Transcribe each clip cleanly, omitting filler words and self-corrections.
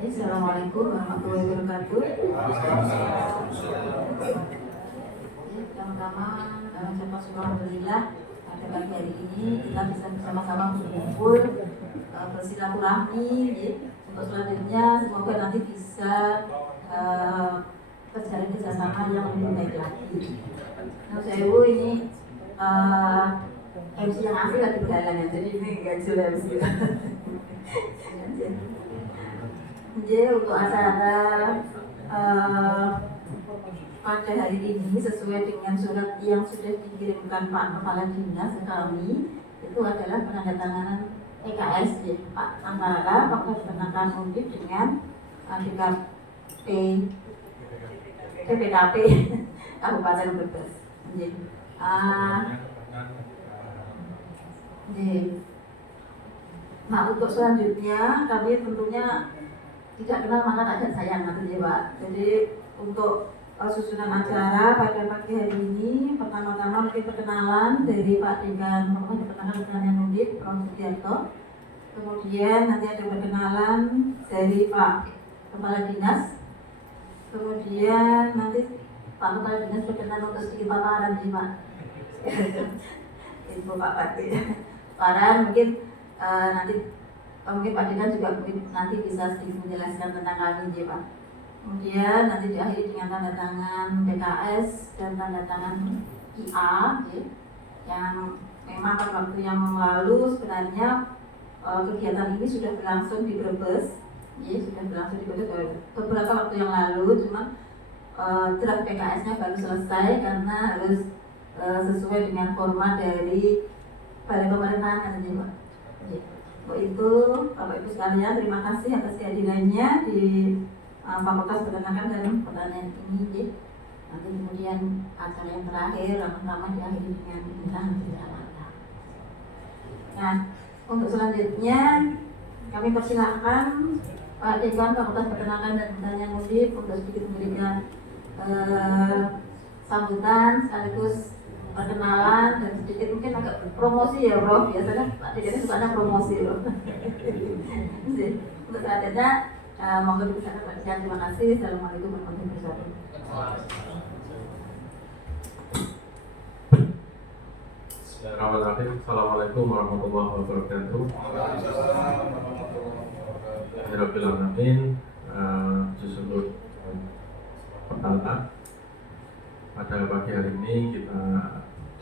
Assalamualaikum warahmatullahi wabarakatuh. Pertama-tama dalam ucapan syukur alhamdulillah pada pagi hari ini kita bisa bersama-sama berkumpul bersilaturahmi. Untuk selanjutnya semoga nanti bisa terjalin kerjasama yang lebih baik lagi. Nah, saya ini MC yang asli lagi berhalangan, jadi ini nggak jelas gitu. Jadi untuk acara pada hari ini sesuai dengan surat yang sudah dikirimkan Pak Kepala Dinas kami itu adalah penandatanganan EKS ya, Pak, antara Fakultas Peternakan Undip dengan DPKP Kabupaten Brebes. Nah, untuk selanjutnya kami tentunya tidak kenal maka tak sayang nanti Pak. Jadi untuk susunan acara pada pagi hari ini pertama-tama mungkin perkenalan dari Pak Dekan Peternakan Pertanian Undip Prof. Sugiarto. Kemudian nanti ada perkenalan dari Pak Kepala Dinas. Kemudian nanti Pak Kepala Dinas berkenan untuk sedikit paparan nih Pak. Info Pak Pati. Paparan mungkin nanti mungkin Pak Dekan juga mungkin nanti bisa sedikit menjelaskan tentang kami ya Pak. Kemudian nanti diakhiri dengan tanda tangan BKS dan tanda tangan IA ya, yang memang pada waktu yang lalu sebenarnya kegiatan ini sudah berlangsung di Brebes ya, sudah berlangsung di Brebes beberapa waktu yang lalu, cuma draft BKS-nya baru selesai karena harus sesuai dengan format dari Balai Pemerintahan katanya Pak ya. Itu Bapak Ibu sekalian, terima kasih atas kehadirannya di Fakultas Peternakan dan Pertanian ini ya. Nanti kemudian acara yang terakhir ramah-ramah diakhiri dengan pemerintahan berjalan. Nah, untuk selanjutnya kami persilahkan Pak Dekan Fakultas Peternakan dan Pertanian Undip untuk sedikit memberikan sambutan sekaligus perkenalan dan sedikit mungkin agak promosi ya Prof. Biasanya Pak Dekan suka ada promosi loh. Untuk selanjutnya monggo dipersilakan Pak Dekan. Terima kasih. Assalamualaikum warahmatullahi wabarakatuh. Bismillahirrahmanirrahim. Assalamualaikum warahmatullahi wabarakatuh. Alhamdulillah alamin. Justru pertama pada pagi hari ini kita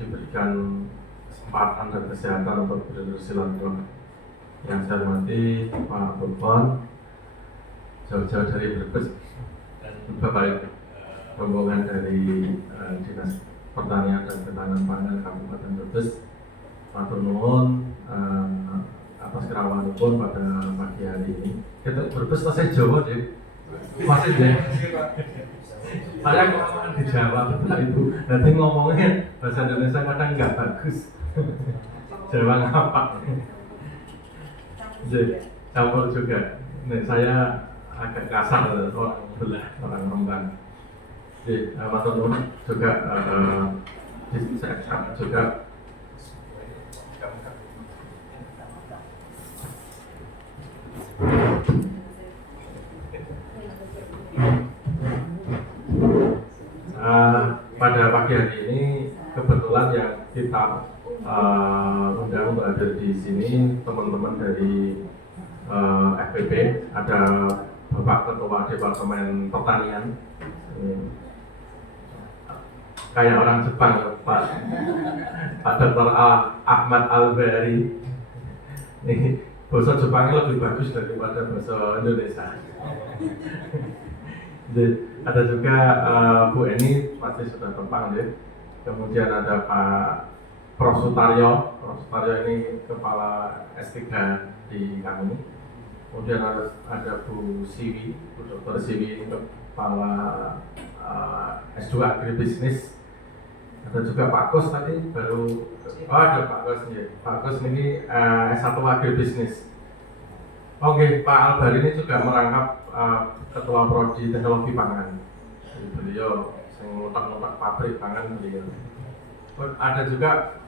diberikan kesempatan dan kesehatan untuk bersilaturahmi. Yang saya hormati Pak Bupon, jauh-jauh dari Brebes, dan Bapak rombongan dari Dinas Pertanian dan Ketahanan Pangan Kabupaten Brebes. Matur nuwun atas kerawanipun pada pagi hari ini. Kita Brebes masih Jawa deh, masih deh. Saya ngomong di Jawa, Bapak Ibu. Nanti ngomongnya bahasa Indonesia kadang nggak bagus. Jawa ngapak. Jadi campur juga. Nih, saya agak kasar orang belah, orang Rembang. Jadi matur nuwun juga saya juga pada pagi hari ini kebetulan yang kita undang untuk hadir di sini teman-teman dari FPP, ada Bapak Ketua Departemen Pertanian, kayak orang Jepang, Pak Dr. Ahmad Al-Bari. Ini bahasa Jepangnya lebih bagus daripada bahasa Indonesia. Ada juga Bu Eni, pasti sudah terpanggil. Kemudian ada Pak Prof. Sutaryo. Prof. Sutaryo ini kepala S3 di kami. Kemudian ada Bu Siwi, Bu Dr. Siwi, kepala S2 Agribisnis. Ada juga Pak Kus tadi baru, ada Pak Kus ya. Pak Kus ini S1 Agribisnis. Oke, Pak Albari ini juga merangkap Ketua Prodi Teknologi Pangan. Jadi beliau yang ngotak-ngotak pabrik pangan beliau. Ada juga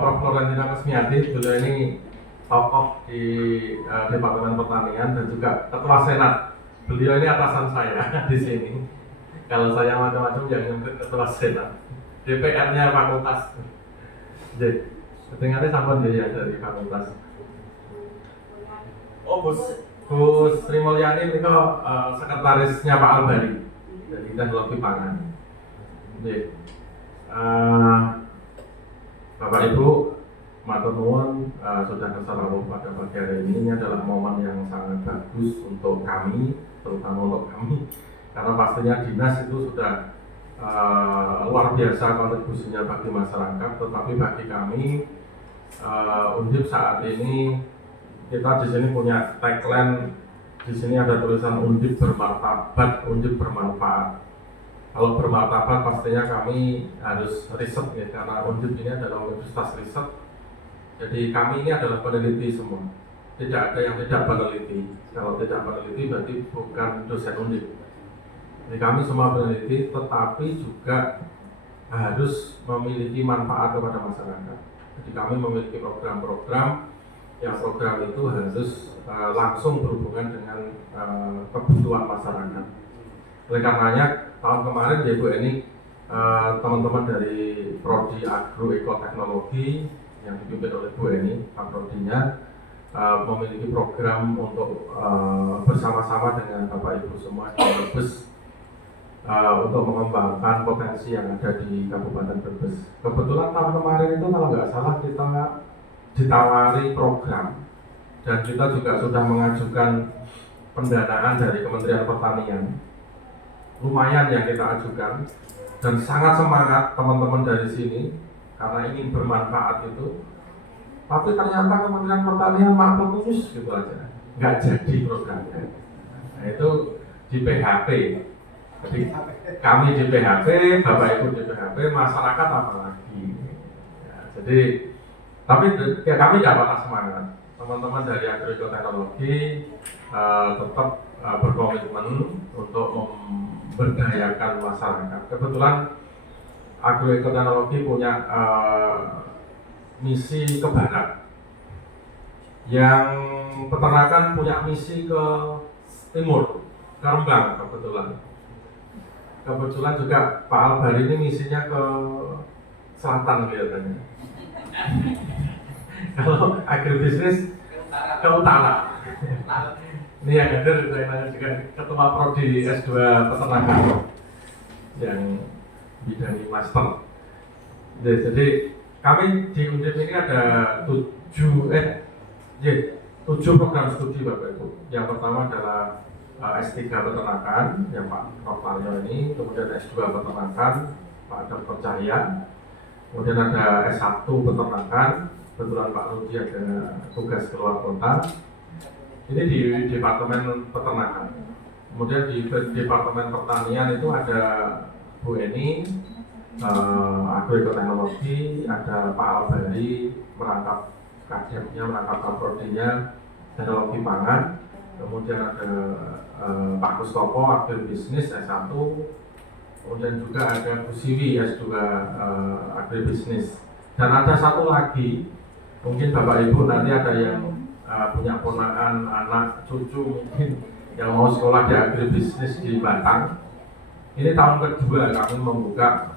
Prof. Florentina Kusmiati, beliau ini tokoh di Departemen Pertanian dan juga Ketua Senat. Beliau ini atasan saya di sini. Kalau saya macam-macam jangan nyebut Ketua Senat. DPR-nya fakultas. Jadi, ketinggalannya sama dia dari fakultas. Oh, Bu Sri Mulyani itu sekretarisnya Pak Albari dari Teknologi Pangan. Jadi, Bapak Ibu, matur nuwun sudah kesalahan pada pagi hari ini. Ini adalah momen yang sangat bagus untuk kami, terutama untuk kami, karena pastinya dinas itu sudah luar biasa kontribusinya bagi masyarakat, tetapi bagi kami Undip saat ini kita di sini punya tagline. Di sini ada tulisan Undip bermartabat, Undip bermanfaat. Kalau bermartabat pastinya kami harus riset ya, karena Undip ini adalah universitas riset. Jadi kami ini adalah peneliti semua. Tidak ada yang tidak meneliti. Kalau tidak meneliti berarti bukan dosen Undip. Jadi kami semua peneliti, tetapi juga harus memiliki manfaat kepada masyarakat. Jadi kami memiliki program-program yang program itu harus langsung berhubungan dengan kebutuhan masyarakat. Oleh karenanya tahun kemarin ya Bu Eni, teman-teman dari Prodi Agroekoteknologi yang dipimpin oleh Bu Eni, Pak Prodinya, memiliki program untuk bersama-sama dengan Bapak Ibu semua di Brebes untuk mengembangkan potensi yang ada di Kabupaten Brebes. Kebetulan tahun kemarin itu kalau nggak salah kita ditawari program dan kita juga sudah mengajukan pendanaan dari Kementerian Pertanian. Lumayan yang kita ajukan dan sangat semangat teman-teman dari sini karena ingin bermanfaat itu. Tapi ternyata Kementerian Pertanian mampu khusus gitu aja, nggak jadi programnya. Nah itu di PHP. Jadi kami di PHP, Bapak Ibu di PHP, masyarakat apalagi. Ya, jadi tapi ya kami tidak patah semangat. Teman-teman dari Agroekoteknologi tetap berkomitmen untuk memberdayakan masyarakat. Kebetulan Agroekoteknologi punya misi ke barat, yang peternakan punya misi ke timur, ke Rembang kebetulan. Kebetulan juga Pak Albari ini misinya ke selatan kelihatannya. Kalau agribisnis ke utara. Ini yang hadir saya nanya juga Ketua Prodi S2 Peternakan yang bidangi master. Jadi kami di Undip ini ada 7 program studi Bapak Ibu. Yang pertama adalah S3 Peternakan yang Pak Prof. Mario ini, kemudian S2 Peternakan Pak Dr. Cahya, kemudian ada S1 Peternakan, kebetulan Pak Rudi ada tugas keluar kota. Ini di Departemen Peternakan. Kemudian di Departemen Pertanian itu ada Bu Eni, agroekoteknologi, ada Pak Albari merangkap kadepnya, merangkap kaprodinya, teknologi pangan. Kemudian ada Pak Kustopo, agribisnis S1. Kemudian juga ada Bu Siwi S2 agribisnis. Dan ada satu lagi, mungkin Bapak Ibu nanti ada yang punya ponakan, anak, cucu mungkin yang mau sekolah di agribisnis di Batang. Ini tahun kedua kami membuka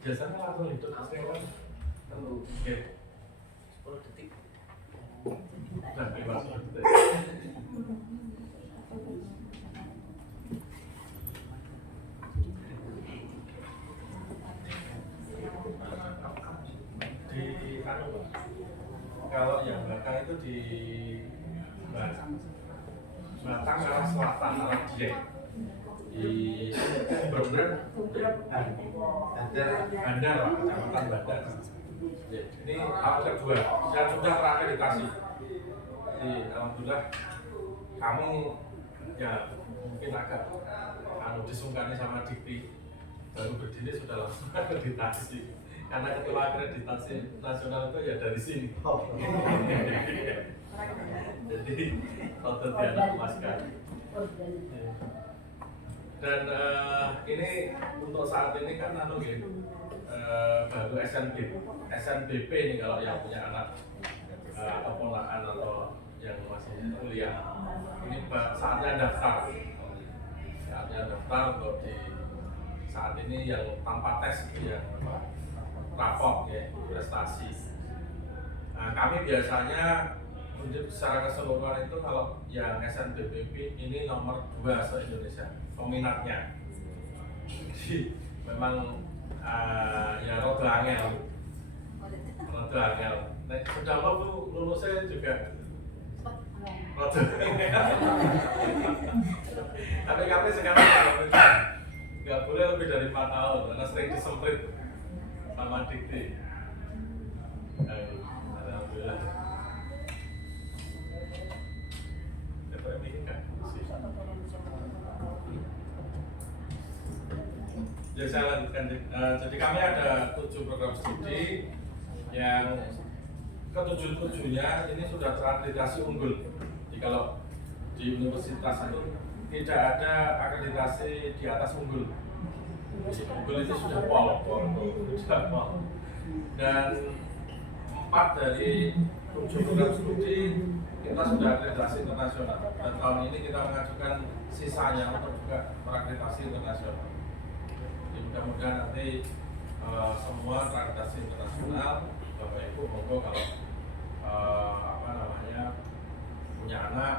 Jasanya langsung hidup mas. Oke. 10 detik. Udah bebas. Kalau yang belakang itu di Batang arah selatan, arah Dieng. Di Bandar Pak, Kecamatan Bandar. Ini tahun kedua dan sudah terakreditasi. Jadi alhamdulillah kami ya mungkin agak disungkani sama Dikti, baru berdiri sudah langsung akreditasi. Karena ketua akreditasi nasional itu ya dari sini. Jadi otot dianak emaskan. Dan ini untuk saat ini kan baru SNBP ini kalau yang punya anak atau ponakan atau yang masih kuliah. Ini saatnya daftar. Saatnya daftar untuk di saat ini yang tanpa tes gitu ya. Rapor ya, prestasi. Nah, kami biasanya secara keseluruhan itu kalau yang SNBPP ini nomor 2 se-Indonesia peminatnya. Jadi memang ya rada angel. Nah, sudah lulusnya juga rada tapi kami sekarang nggak boleh lebih dari 4 tahun karena sering disemprit sama Dikti. Alhamdulillah. Ya saya lanjutkan. Jadi kami ada 7 program studi yang ke-7-7-nya ini sudah terakreditasi unggul. Jadi kalau di universitas itu tidak ada akreditasi di atas unggul. Unggul itu sudah pol. Dan 4 dari 7 program studi kita sudah akreditasi internasional. Dan tahun ini kita mengajukan sisanya untuk juga terakreditasi internasional. Jadi mudah-mudahan nanti semua terakreditasi internasional. Bapak Ibu monggo kalau punya anak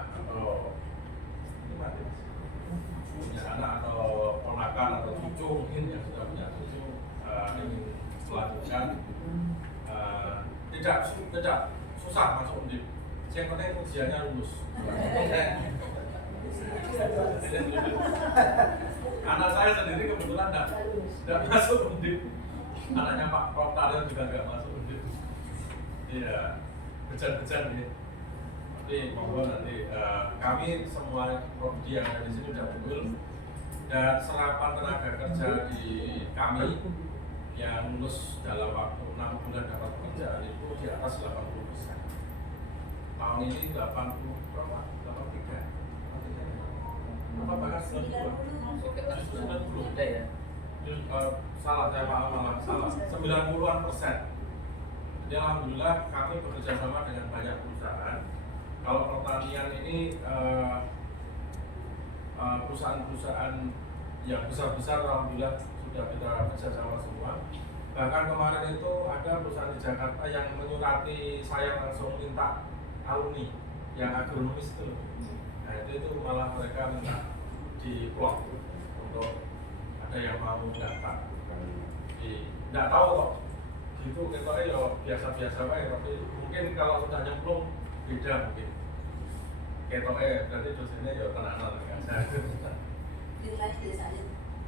atau ponakan atau cucu mungkin yang sudah punya cucu ingin melanjutkan tidak susah masuk Undip. Yang penting ujiannya lulus. Anak saya sendiri kebetulan tidak masuk Undip. Anaknya Pak Prof. Tarian juga nggak masuk Undip. Iya, bejan-bejan nih. Tapi monggo nanti kami semua prodi yang ada di sini sudah unggul dan serapan tenaga kerja di kami yang lulus dalam waktu 6 bulan dapat pekerjaan itu di atas 80%. Tahun ini 80 berapa? 83. Apa bahas 90 ya? Salah saya malah salah. 90%. Jadi alhamdulillah kami bekerja sama dengan banyak perusahaan. Kalau pertanian ini perusahaan-perusahaan yang besar-besar alhamdulillah sudah kita kerjasama semua. Bahkan kemarin itu ada perusahaan di Jakarta yang menyurati saya langsung minta alumni yang agronomis itu. Nah itu malah mereka minta di plot untuk ada yang mau daftar. Nggak tahu kok gitu kita ya biasa-biasa aja, tapi mungkin kalau sudah nyemplung beda mungkin. Ketoknya berarti dosennya ya tenanan kan.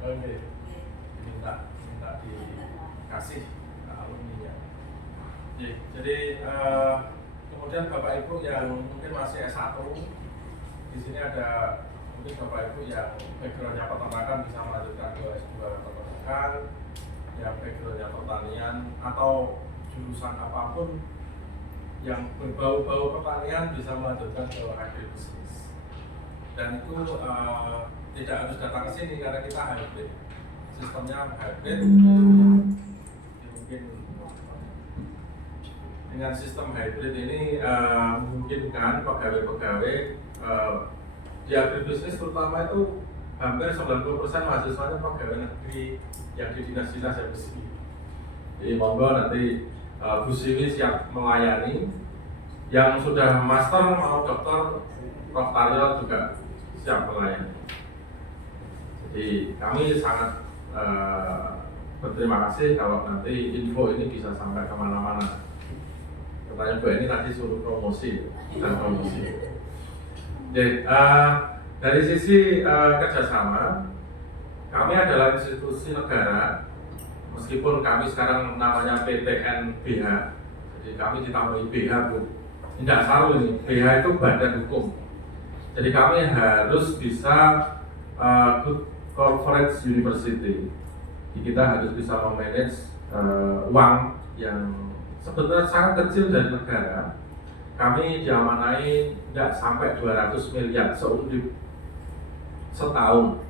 Oke. Minta dikasih ke alumni-nya. Jadi kemudian Bapak Ibu yang mungkin masih S1, di sini ada mungkin Bapak Ibu yang background-nya peternakan bisa melanjutkan ke S2 peternakan, yang background-nya pertanian atau jurusan apapun yang berbau-bau pertanian bisa melanjutkan ke agribisnis. Dan itu tidak harus datang ke sini karena kita hybrid, sistemnya hybrid. Mungkin dengan sistem hybrid ini memungkinkan pegawai-pegawai di agribisnis terutama itu hampir 90% mahasiswanya pegawai negeri yang di dinas-dinas yang besi. Jadi monggo nanti Bu Siwi siap melayani. Yang sudah master mau dokter, Prof. Taryo juga siap melayani. Jadi kami sangat berterima kasih kalau nanti info ini bisa sampai kemana-mana. Pertanyaan Bu ini tadi suruh promosi dan promosi. Jadi dari sisi kerjasama, kami adalah institusi negara. Meskipun kami sekarang namanya PTNBH, jadi kami ditambahi BH Bu. Tidak salah ini, BH itu badan hukum. Jadi kami harus bisa good corporate university. Jadi kita harus bisa memanage uang yang sebetulnya sangat kecil dari negara. Kami diamanai tidak sampai 200 miliar seundip setahun.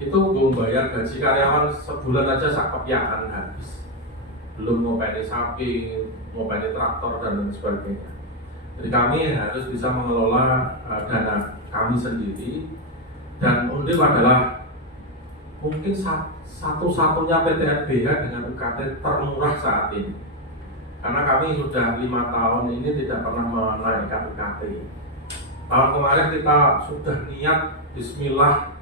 Itu belum bayar gaji karyawan sebulan aja sak kepiakan habis, belum ngopeni sapi, ngopeni traktor dan lain sebagainya. Jadi kami harus bisa mengelola dana kami sendiri, dan Undip adalah mungkin satu-satunya PTNBH dengan UKT termurah saat ini, karena kami sudah 5 tahun ini tidak pernah menaikkan UKT. Tahun kemarin kita sudah niat Bismillah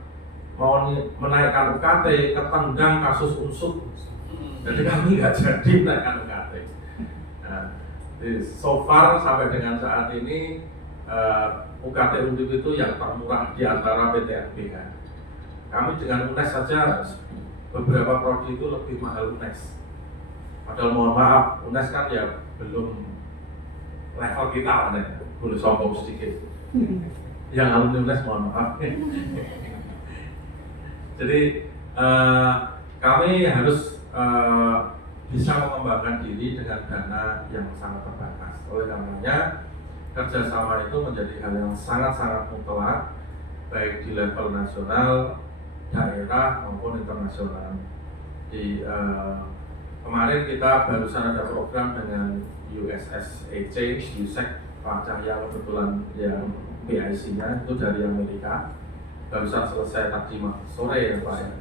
mau menaikkan UKT, ketendang kasus unsur. Jadi kami nggak jadi menaikkan UKT. Nah, so far sampai dengan saat ini UKT Undip itu yang termurah di antara PTNBH. Kami dengan UNES saja beberapa prodi itu lebih mahal UNES. Padahal mohon maaf, UNES kan ya belum level kita, boleh sombong sedikit. Yang alumni UNES mohon maaf. Jadi kami harus bisa mengembangkan diri dengan dana yang sangat terbatas. Oleh karenanya kerjasama itu menjadi hal yang sangat-sangat mutlak, baik di level nasional, daerah maupun internasional. Di kemarin kita barusan ada program dengan USSA Change, USEC, Pak Cahya kebetulan yang PIC-nya itu dari Amerika. Barusan selesai tadi sore ya Pak ya.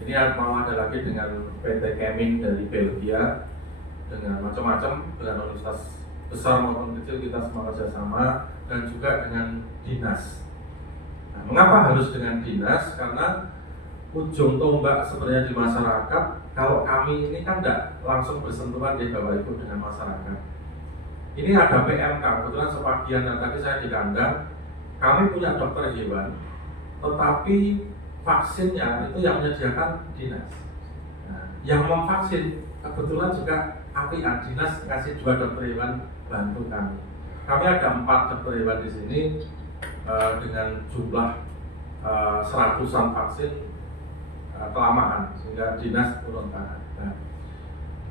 Ini mau ada lagi dengan PT Kemin dari Belgia, dengan macam-macam, dengan universitas besar maupun kecil kita semua kerjasama, dan juga dengan dinas. Nah, mengapa harus dengan dinas? Karena ujung tombak sebenarnya di masyarakat, kalau kami ini kan tidak langsung bersentuhan di Bapak Ibu dengan masyarakat. Ini ada PMK, kebetulan sebagian yang tadi saya di kandang, kami punya dokter hewan, tetapi vaksinnya itu yang menyediakan dinas. Nah, yang memvaksin kebetulan juga APIA, dinas kasih 2 dokter hewan bantu kami. Kami ada 4 dokter hewan di sini dengan jumlah 100-an vaksin kelamaan sehingga dinas turun tangan. Nah,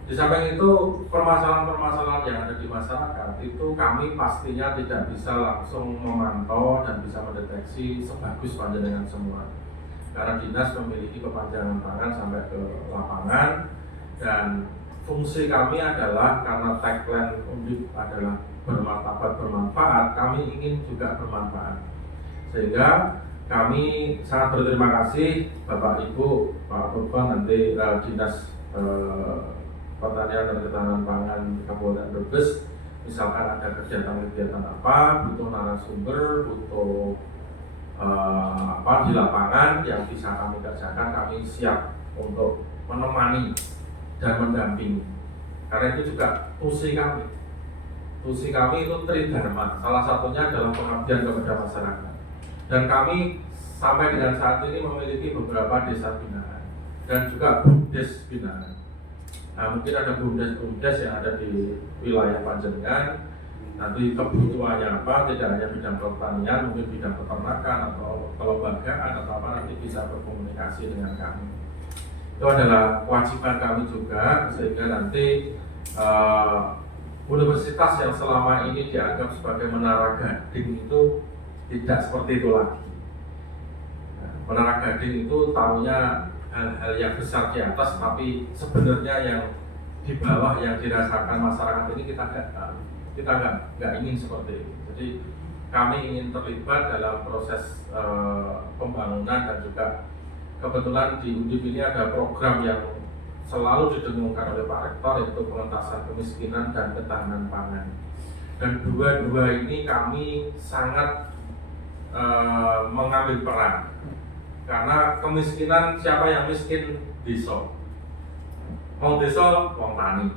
di samping itu permasalahan-permasalahan yang ada di masyarakat itu kami pastinya tidak bisa langsung memantau dan bisa mendeteksi sebagus panjenengan semua, karena dinas memiliki kepanjangan tangan sampai ke lapangan, dan fungsi kami adalah karena tagline Undip adalah bermartabat bermanfaat, kami ingin juga bermanfaat, sehingga kami sangat berterima kasih Bapak Ibu, Pak Turban, nanti Dinas Pertanian dan Ketahanan Pangan Kabupaten Brebes, misalkan ada kegiatan-kegiatan apa, butuh narasumber, butuh di lapangan yang bisa kami kerjakan, kami siap untuk menemani dan mendampingi. Karena itu juga tusi kami. Tusi kami itu tridharma, salah satunya adalah pengabdian kepada masyarakat. Dan kami sampai dengan saat ini memiliki beberapa desa binaan dan juga BUMDes binaan. Nah, mungkin ada BUMDes yang ada di wilayah Panjenengan. Nanti kebutuhannya apa, tidak hanya bidang pertanian, mungkin bidang peternakan atau kelembagaan atau apa, nanti bisa berkomunikasi dengan kami. Itu adalah kewajiban kami juga, sehingga nanti universitas yang selama ini dianggap sebagai menara gading itu tidak seperti itu lagi. Menara gading itu tahunya hal-hal yang besar di atas, tapi sebenarnya yang di bawah yang dirasakan masyarakat ini kita nggak tahu. Kita nggak ingin seperti itu. Jadi kami ingin terlibat dalam proses pembangunan, dan juga kebetulan di Undip ini ada program yang selalu didengungkan oleh Pak Rektor, yaitu pengentasan kemiskinan dan ketahanan pangan. Dan dua-dua ini kami sangat mengambil peran, karena kemiskinan, siapa yang miskin? Desa. Wong desa, wong tani.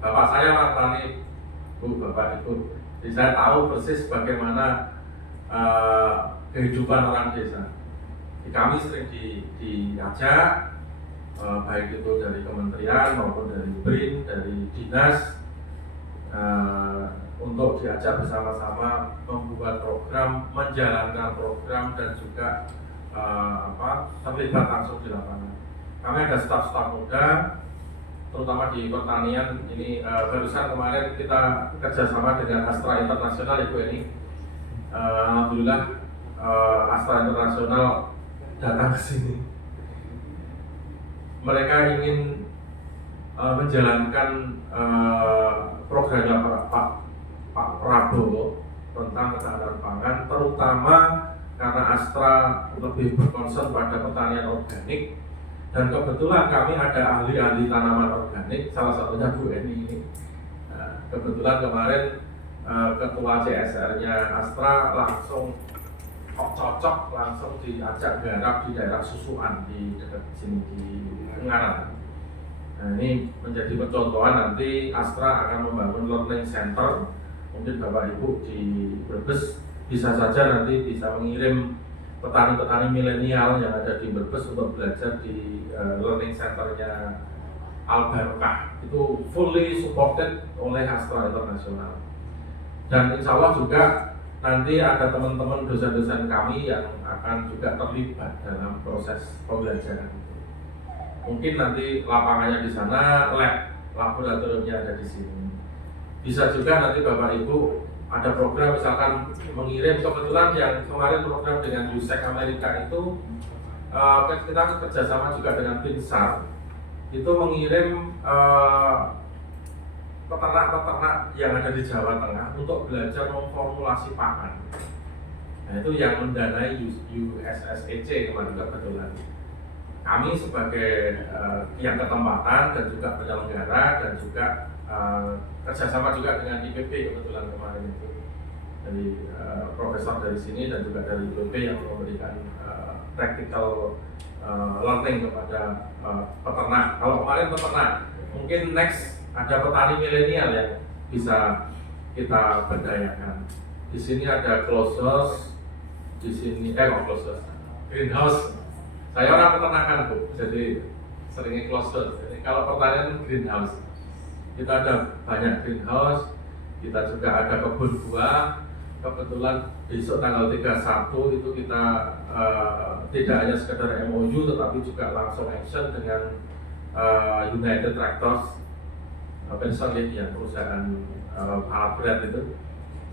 Bapak saya orang tani, Bu, Bapak Ibu. Jadi saya tahu persis bagaimana kehidupan orang desa. Jadi kami sering diajak, baik itu dari kementerian maupun dari BRIN, dari dinas, untuk diajak bersama-sama membuat program, menjalankan program, dan juga terlibat langsung di lapangan. Kami ada staf-staf muda, terutama di pertanian. Ini barusan kemarin kita kerjasama dengan Astra Internasional, Ibu ini. Alhamdulillah Astra Internasional datang ke sini. Mereka ingin menjalankan programnya Pak Prabowo tentang ketahanan pangan, terutama karena Astra lebih berkonsen pada pertanian organik, dan kebetulan kami ada ahli-ahli tanaman organik, salah satunya Bu Eni ini. Nah, kebetulan kemarin ketua CSR-nya Astra langsung cocok, langsung diajak garap di daerah Susuan di dekat sini di Ungaran. Nah, ini menjadi percontohan, nanti Astra akan membangun learning center. Mungkin Bapak Ibu di Brebes bisa saja nanti bisa mengirim petani-petani milenial yang ada di Brebes untuk belajar di learning centernya Al-Barokah. Itu fully supported oleh Astra Internasional. Dan insya Allah juga nanti ada teman-teman dosen-dosen kami yang akan juga terlibat dalam proses pembelajaran. Mungkin nanti lapangannya di sana, laboratoriumnya ada di sini. Bisa juga nanti Bapak Ibu ada program, misalkan mengirim, kebetulan yang kemarin program dengan USEC Amerika itu kita kerjasama juga dengan Pinsar, itu mengirim peternak-peternak yang ada di Jawa Tengah untuk belajar memformulasi pakan. Nah, itu yang mendanai USSEC kemarin kebetulan. Kami sebagai yang ketempatan dan juga penyelenggara, dan juga kerjasama juga dengan IPB kebetulan kemarin itu, dari profesor dari sini dan juga dari IPB yang memberikan practical learning kepada peternak. Kalau kemarin peternak, mungkin next ada petani milenial yang bisa kita berdayakan. Di sini ada closed house, di sini closed house, greenhouse. Saya orang peternakan, Bu, jadi seringnya closed house. Jadi kalau pertanian greenhouse. Kita ada banyak greenhouse, kita juga ada kebun buah. Kebetulan besok tanggal 31 itu kita tidak hanya sekedar MOU, tetapi juga langsung action dengan United Tractors, yang perusahaan alat berat itu.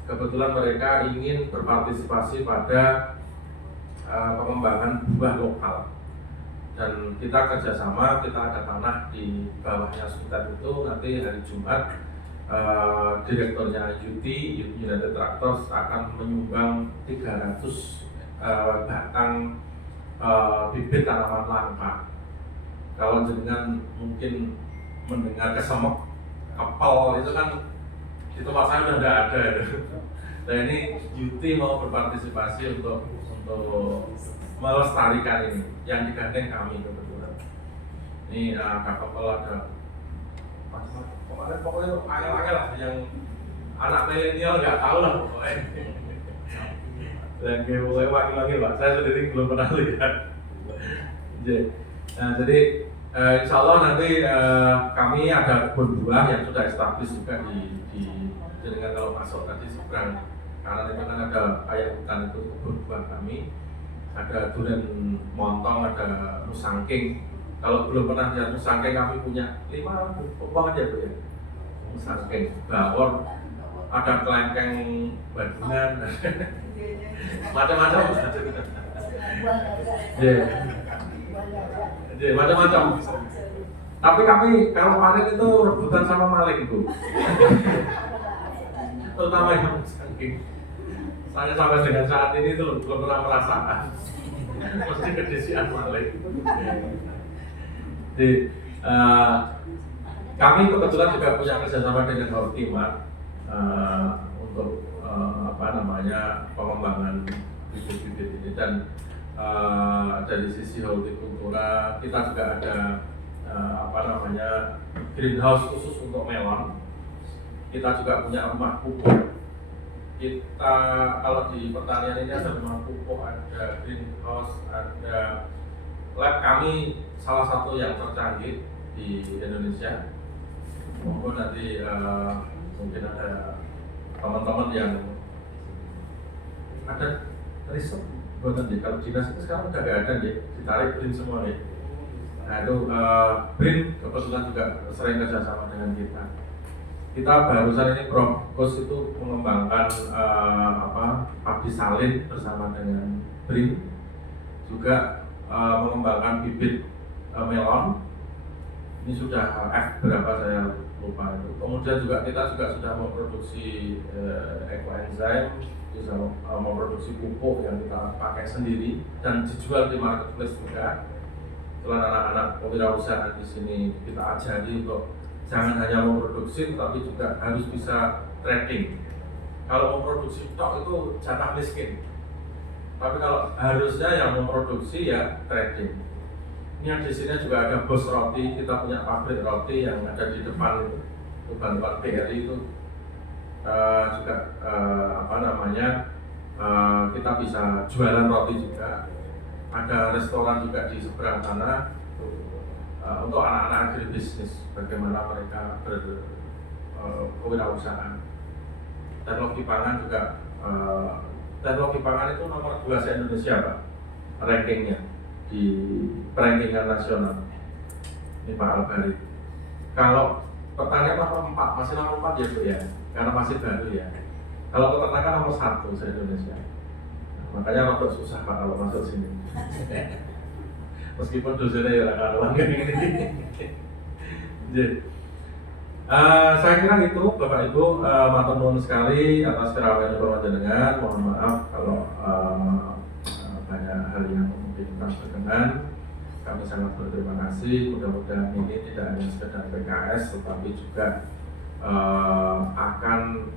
Kebetulan mereka ingin berpartisipasi pada pengembangan buah lokal. Dan kita kerjasama, kita ada tanah di bawahnya Sultan itu. Nanti hari Jumat direkturnya UT, United Tractors, akan menyumbang 300 batang bibit tanaman langka. Kalau jenengan mungkin mendengar kesemek kepel itu kan di tempat saya udah tidak ada itu. Nah ini Yuti mau berpartisipasi untuk melestarikan ini yang digandeng kami kebetulan. Ini kapal ada pokoknya angel-angel lah yang anak milenial nggak tahu lah pokoknya. Dan giveaway wakil-wakil Pak, saya sendiri belum pernah lihat. Nah, jadi insya Allah nanti kami ada kebun buah yang sudah established juga di dengan kalau masuk tadi seberang karena itu kan ada kayak hutan itu kebun buah kami, ada durian montong, ada musangking. Kalau belum pernah lihat musangking kami punya 5 pohon aja Bu ya, musangking, bawor, ada kelengkeng badungan, macam-macam. Macam-macam. Tapi kami kalau panen itu rebutan sama maling Bu. Terutama yang musangking. Saya sampai dengan saat ini tuh belum pernah merasakan. Mesti kedisian maling. Jadi kami kebetulan juga punya kerjasama dengan Hortimat untuk pengembangan bibit-bibit ini dan dari sisi hortikultura kita juga ada greenhouse khusus untuk melon. Kita juga punya rumah pupuk. Kita kalau di pertanian ini ada rumah pupuk, ada greenhouse, ada lab kami salah satu yang tercanggih di Indonesia. Mungkin nanti mungkin ada teman-teman yang ada riset buatan deh. Kalau dinas itu sekarang udah nggak ada deh, ditarik BRIN semua deh. Nah itu BRIN kebetulan juga sering kerjasama dengan kita. Kita barusan ini Propkos itu mengembangkan padi salin bersama dengan BRIN, juga mengembangkan bibit melon. Ini sudah F berapa saya lupa itu. Kemudian juga kita juga sudah memproduksi ekoenzim, bisa memproduksi pupuk yang kita pakai sendiri dan dijual di marketplace juga. Setelah anak-anak kewirausahaan di sini kita ajari untuk jangan hanya memproduksi, tapi juga harus bisa trading. Kalau memproduksi tok itu jatah miskin. Tapi kalau harusnya yang memproduksi ya trading. Ini di sini juga ada Bos Roti, kita punya pabrik roti yang ada di depan itu, depan BRI itu juga kita bisa jualan roti juga. Ada restoran juga di seberang sana untuk anak-anak agribisnis, bagaimana mereka berkewirausahaan. Teknologi pangan juga, teknologi pangan itu nomor 2 se-Indonesia Pak, rankingnya di rankingan nasional. Ini Pak Albari. Kalau pertanian nomor 4, masih nomor 4 ya Bu ya, karena masih baru ya. Kalau peternakan nomor 1 se-Indonesia. Makanya agak susah Pak kalau masuk sini. Meskipun dosennya ya karuan kayak gini. Jadi, saya kira itu Bapak Ibu, matur nuwun sekali atas kerawaian panjenengan. Mohon maaf kalau banyak hal yang mungkin kurang berkenan. Kami sangat berterima kasih. Mudah-mudahan ini tidak hanya sekedar PKS, tetapi juga akan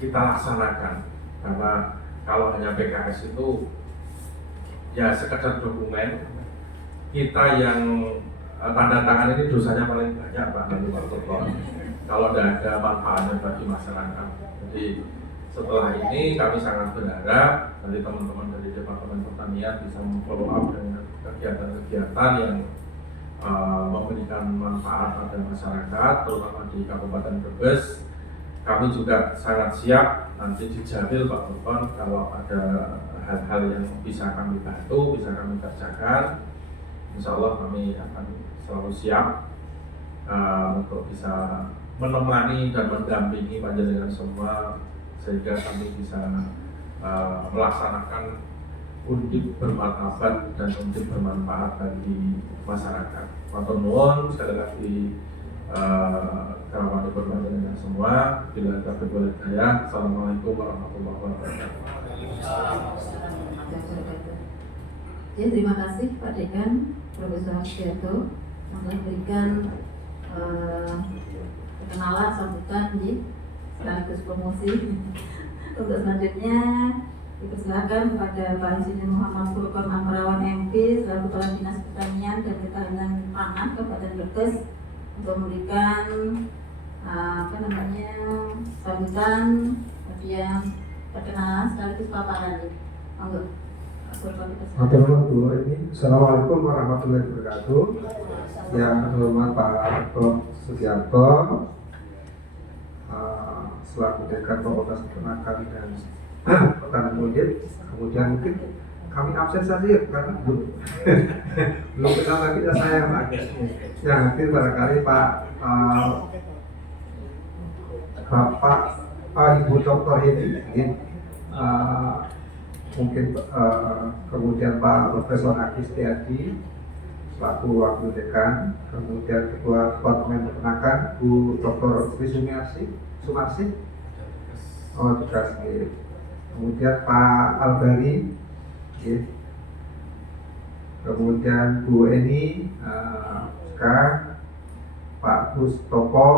kita laksanakan. Karena kalau hanya PKS itu ya sekedar dokumen, kita yang tanda tangan ini dosanya paling banyak Pak nanti waktu kalau tidak ada manfaatnya bagi masyarakat. Jadi setelah ini kami sangat berharap dari teman-teman dari Departemen Pertanian bisa follow up dengan kegiatan-kegiatan yang memberikan manfaat pada masyarakat, terutama di Kabupaten Brebes. Kami juga sangat siap nanti dijamin Pak Bupon kalau ada hal-hal yang bisa kami bantu, bisa kami kerjakan. Insya Allah kami akan selalu siap untuk bisa menemani dan mendampingi panjenengan semua sehingga kami bisa melaksanakan undip bermartabat dan undip bermanfaat bagi masyarakat. Matur nuwun sekali lagi kawan bermanfaat dengan semua. Bila kita berboleh daya, Assalamualaikum warahmatullahi wabarakatuh. Ya, terima kasih Pak Dekan Profesor Sugiarto yang telah memberikan perkenalan sambutan sekaligus promosi. Untuk selanjutnya dipersilakan kepada Pak Insinyur Muhammad Furqon Amperawan MP selaku Kepala Dinas Pertanian dan Ketahanan Pangan Kabupaten Brebes untuk memberikan sambutan kemudian perkenalan sekaligus paparan. Monggo. Assalamualaikum warahmatullahi wabarakatuh. Yang terhormat Pak Prof. Sugiarto selaku Dekan Fakultas Peternakan dan Pertanian Mudir. Kemudian mungkin kami absen saja ya, karena belum kenal lagi saya lagi. Yang hadir barangkali Bapak Ibu Dr. Hedi, mungkin kemudian Pak Profesor Agus Setiadi selaku Wakil Dekan, kemudian Ketua Departemen Peternakan Bu Dr. Sri Sumarsi, kemudian Pak Albari, kemudian Bu Eni, Pak Gustopo,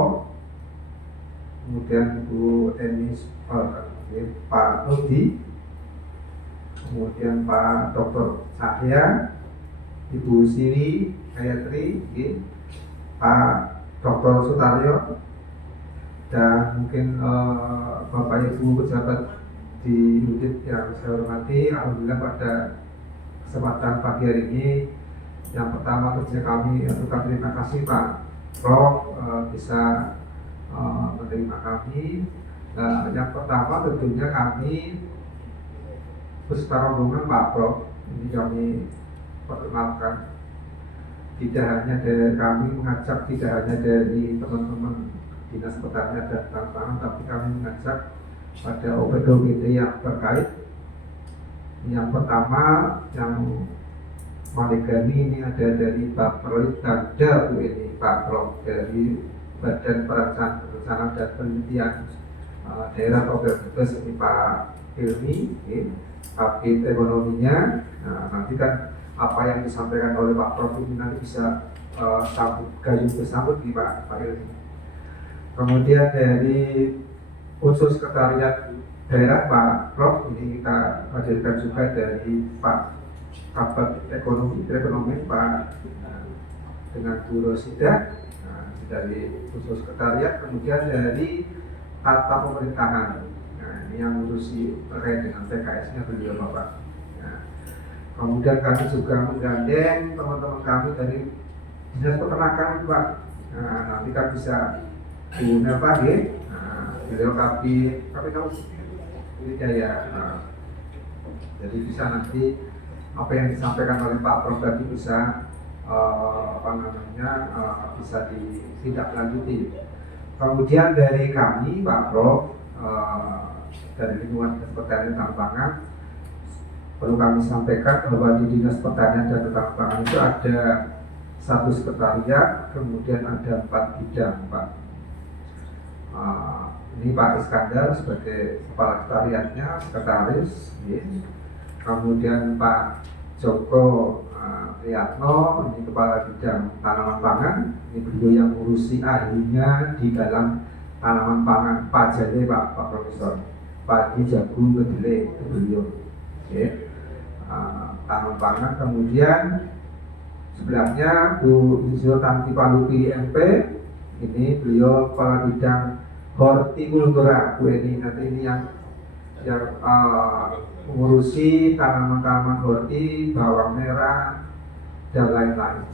kemudian Bu Eni, Pak Nudi, kemudian Pak Dr. Cahya, Ibu Siri Gayatri, Pak Dr. Sutaryo, dan mungkin Bapak Ibu pejabat di unit yang saya hormati. Alhamdulillah pada kesempatan pagi hari ini, yang pertama tentunya kami ucapkan terima kasih Pak Prof bisa menerima kami. Yang pertama tentunya kami beserta rombongan Pak Prof, ini kami perkenalkan, tidak hanya dari kami mengajak, tidak hanya dari teman-teman Dinas Pertanian dan Pangan, tapi kami mengajak pada OPD yang terkait. Yang pertama yang melegani ini ada dari Pak Prof dan Bu ini Pak Prof dari Badan Perencanaan dan Penelitian Daerah Provinsi Brebes, ini Pak Hilmi, Kabit Ekonominya. Nanti kan apa yang disampaikan oleh Pak Prof ini nanti bisa gayung bersambut di Pak Hilmi. Kemudian dari unsur sekretariat daerah Pak Prof ini kita hadirkan juga dari Pak Kabit Ekonomi Pak dengan Bu Rosida, dari unsur sekretariat. Kemudian dari tata pemerintahan, ini yang ngurusi terkait dengan PKS-nya beliau Bapak. Kemudian kami juga menggandeng teman-teman kami dari Dinas Peternakan Pak. Nanti kan bisa punya Pak, beliau kami tahu Wijaya. Jadi bisa nanti apa yang disampaikan oleh Pak Prof tadi bisa bisa ditindaklanjuti. Kemudian dari kami Pak Prof dari lingkungan Pertanian dan Pangan, perlu kami sampaikan bahwa di Dinas Pertanian dan Ketahanan Pangan itu ada 1 sekretariat, kemudian ada 4 bidang Pak. Ini Pak Iskandar sebagai kepala sekretariatnya, sekretaris, kemudian Pak Joko Priyatno, ini kepala bidang tanaman pangan, ini beliau yang ngurusi ahlinya di dalam tanaman pangan, pajale Pak Profesor, padi, jagung, kedelai, itu beliau. Tanaman pangan. Kemudian sebelahnya Bu Insinyur Tanti Palupi MP, ini beliau kepala bidang hortikultura. Bu Eni nanti ini yang mengurusi tanaman-tanaman horti, bawang merah dan lain-lain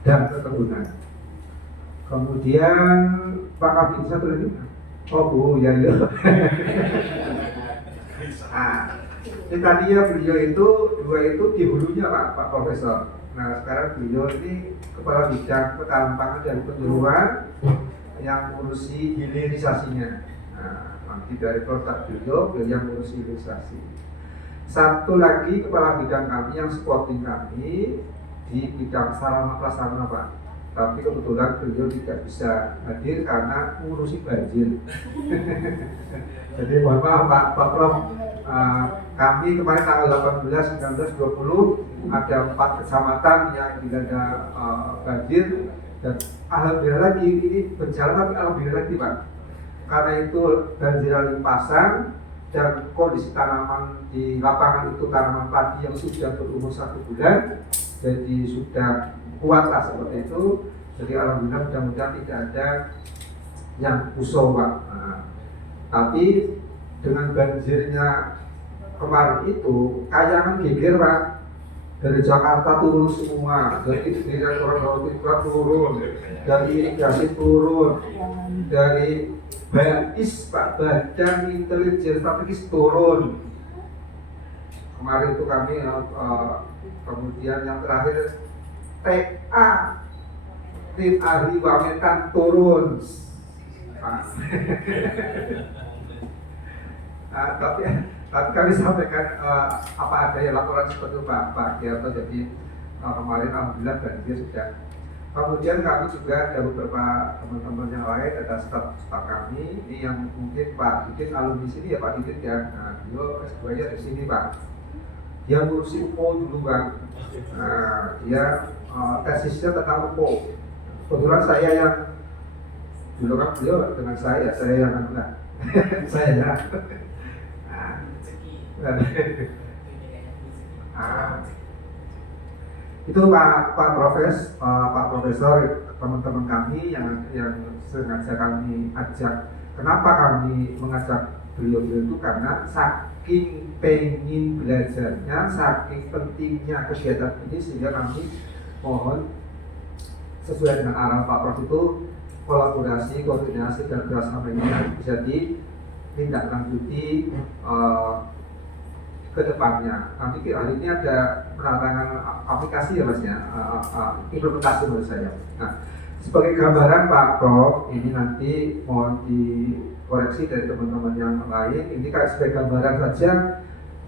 dan ketebunan. Kemudian Pak Kabit satu lagi. Oh Bu, ya. Ini tadinya beliau itu 2 itu di hulunya Pak Profesor. Nah sekarang beliau ini kepala bidang ketahanan pangan dan penyuluhan yang mengurusi hilirisasinya. Nanti dari produk beliau yang mengurusi hilirisasi. Satu lagi kepala bidang kami yang supporting kami di bidang sarana prasarana Pak. Tapi kebetulan beliau tidak bisa hadir karena mengurusi banjir. Jadi mohon maaf Pak Prof, Kami kemarin tanggal 18, 19, 20 ada 4 kecamatan yang dilanda banjir, dan alhamdulillah lagi ini berjalan, tapi alhamdulillah lagi Pak, karena itu banjir limpasan dan kondisi tanaman di lapangan itu tanaman padi yang sudah berumur 1 bulan, jadi sudah kuatlah seperti itu. Jadi alhamdulillah mudah-mudahan tidak ada yang busuk Pak. Tapi dengan banjirnya kemarin itu kayangan geger Pak, dari Jakarta turun semua, dari orang Jawa turun, dari irigasi turun, dari BIS Pak, Badan Intelijen Strategis turun. Kemarin itu kami kemudian yang terakhir TA tim ahli Wamentan turun Pak. Tapi kami sampaikan apa adanya laporan seperti itu Pak Giarto. Jadi kemarin alhamdulillah banjir sudah. Kemudian kami juga ada beberapa teman-teman yang lain, ada staf kami ini yang mungkin Pak Didin alumni sini ya Pak Didin ya. Nah, beliau S2-nya di sini Pak. Dia ngurusi UPO dulu Bang. Dia tesisnya tentang UPO. Kebetulan saya yang dulu kan beliau dengan saya yang enggak. Saya ya. Itu Pak Profesor, teman-teman kami yang sengaja kami ajak. Kenapa kami mengajak beliau itu? Karena saking pengen belajarnya, saking pentingnya kegiatan ini, sehingga kami mohon sesuai dengan arahan Pak Prof itu kolaborasi, koordinasi dan kerjasama ini bisa ditindaklanjuti ke depannya. Nanti hari ini ada penatangan aplikasi ya Mas ya, implementasi menurut saya. Nah, sebagai gambaran Pak Prof, ini nanti mohon dikoreksi dari teman-teman yang lain. Ini kayak sebagai gambaran saja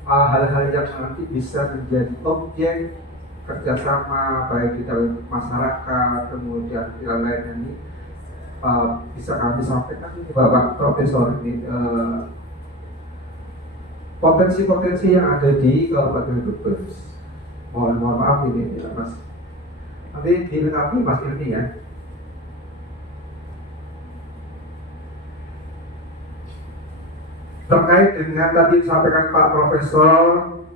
hal-hal yang nanti bisa menjadi objek kerjasama baik di dalam masyarakat, kemudian yang lainnya ini bisa kami sampaikan ini Bapak Profesor ini potensi-potensi yang ada di Kabupaten Brebes. Mohon maaf ini ya Mas. Nanti dilengkapi Mas Ilmi ya. Terkait dengan tadi disampaikan Pak Profesor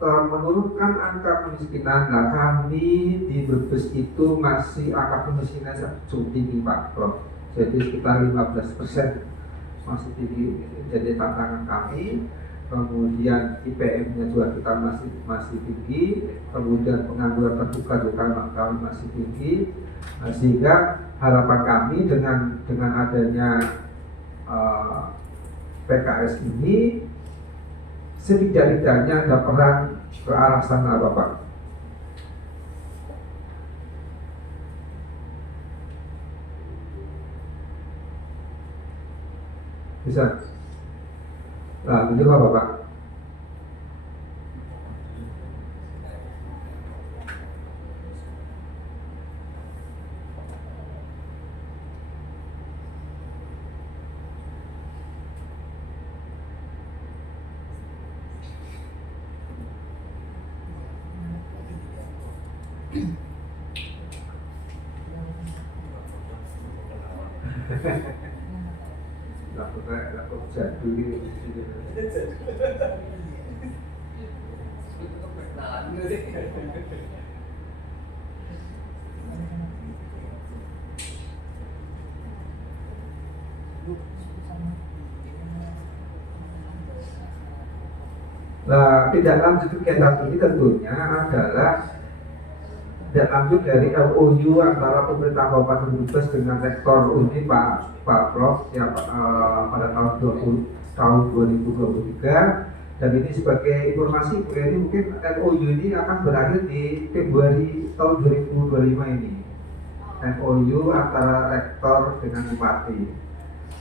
menurunkan angka kemiskinan, nah kami di Brebes itu masih angka kemiskinan cukup tinggi Pak Prof. Jadi sekitar 15% masih tinggi, jadi tantangan kami. Kemudian IPM-nya juga kita masih tinggi, kemudian pengangguran terbuka juga kami masih tinggi, sehingga harapan kami dengan adanya PKS ini setidak-tidaknya ada peran ke arah sana Bapak. Bisa? Nah, ini Bapak. Lapor jadul ini. Nah, tidak lanjut kegiatan ini tentunya adalah tidak lanjut dari MOU antara pemerintah Kabupaten Brebes dengan Rektor UNI Pak Prof yang pada tahun 2023. Dan ini sebagai informasi, ini mungkin MOU ini akan berakhir di Februari tahun 2025 ini. MOU antara Rektor dengan Bupati.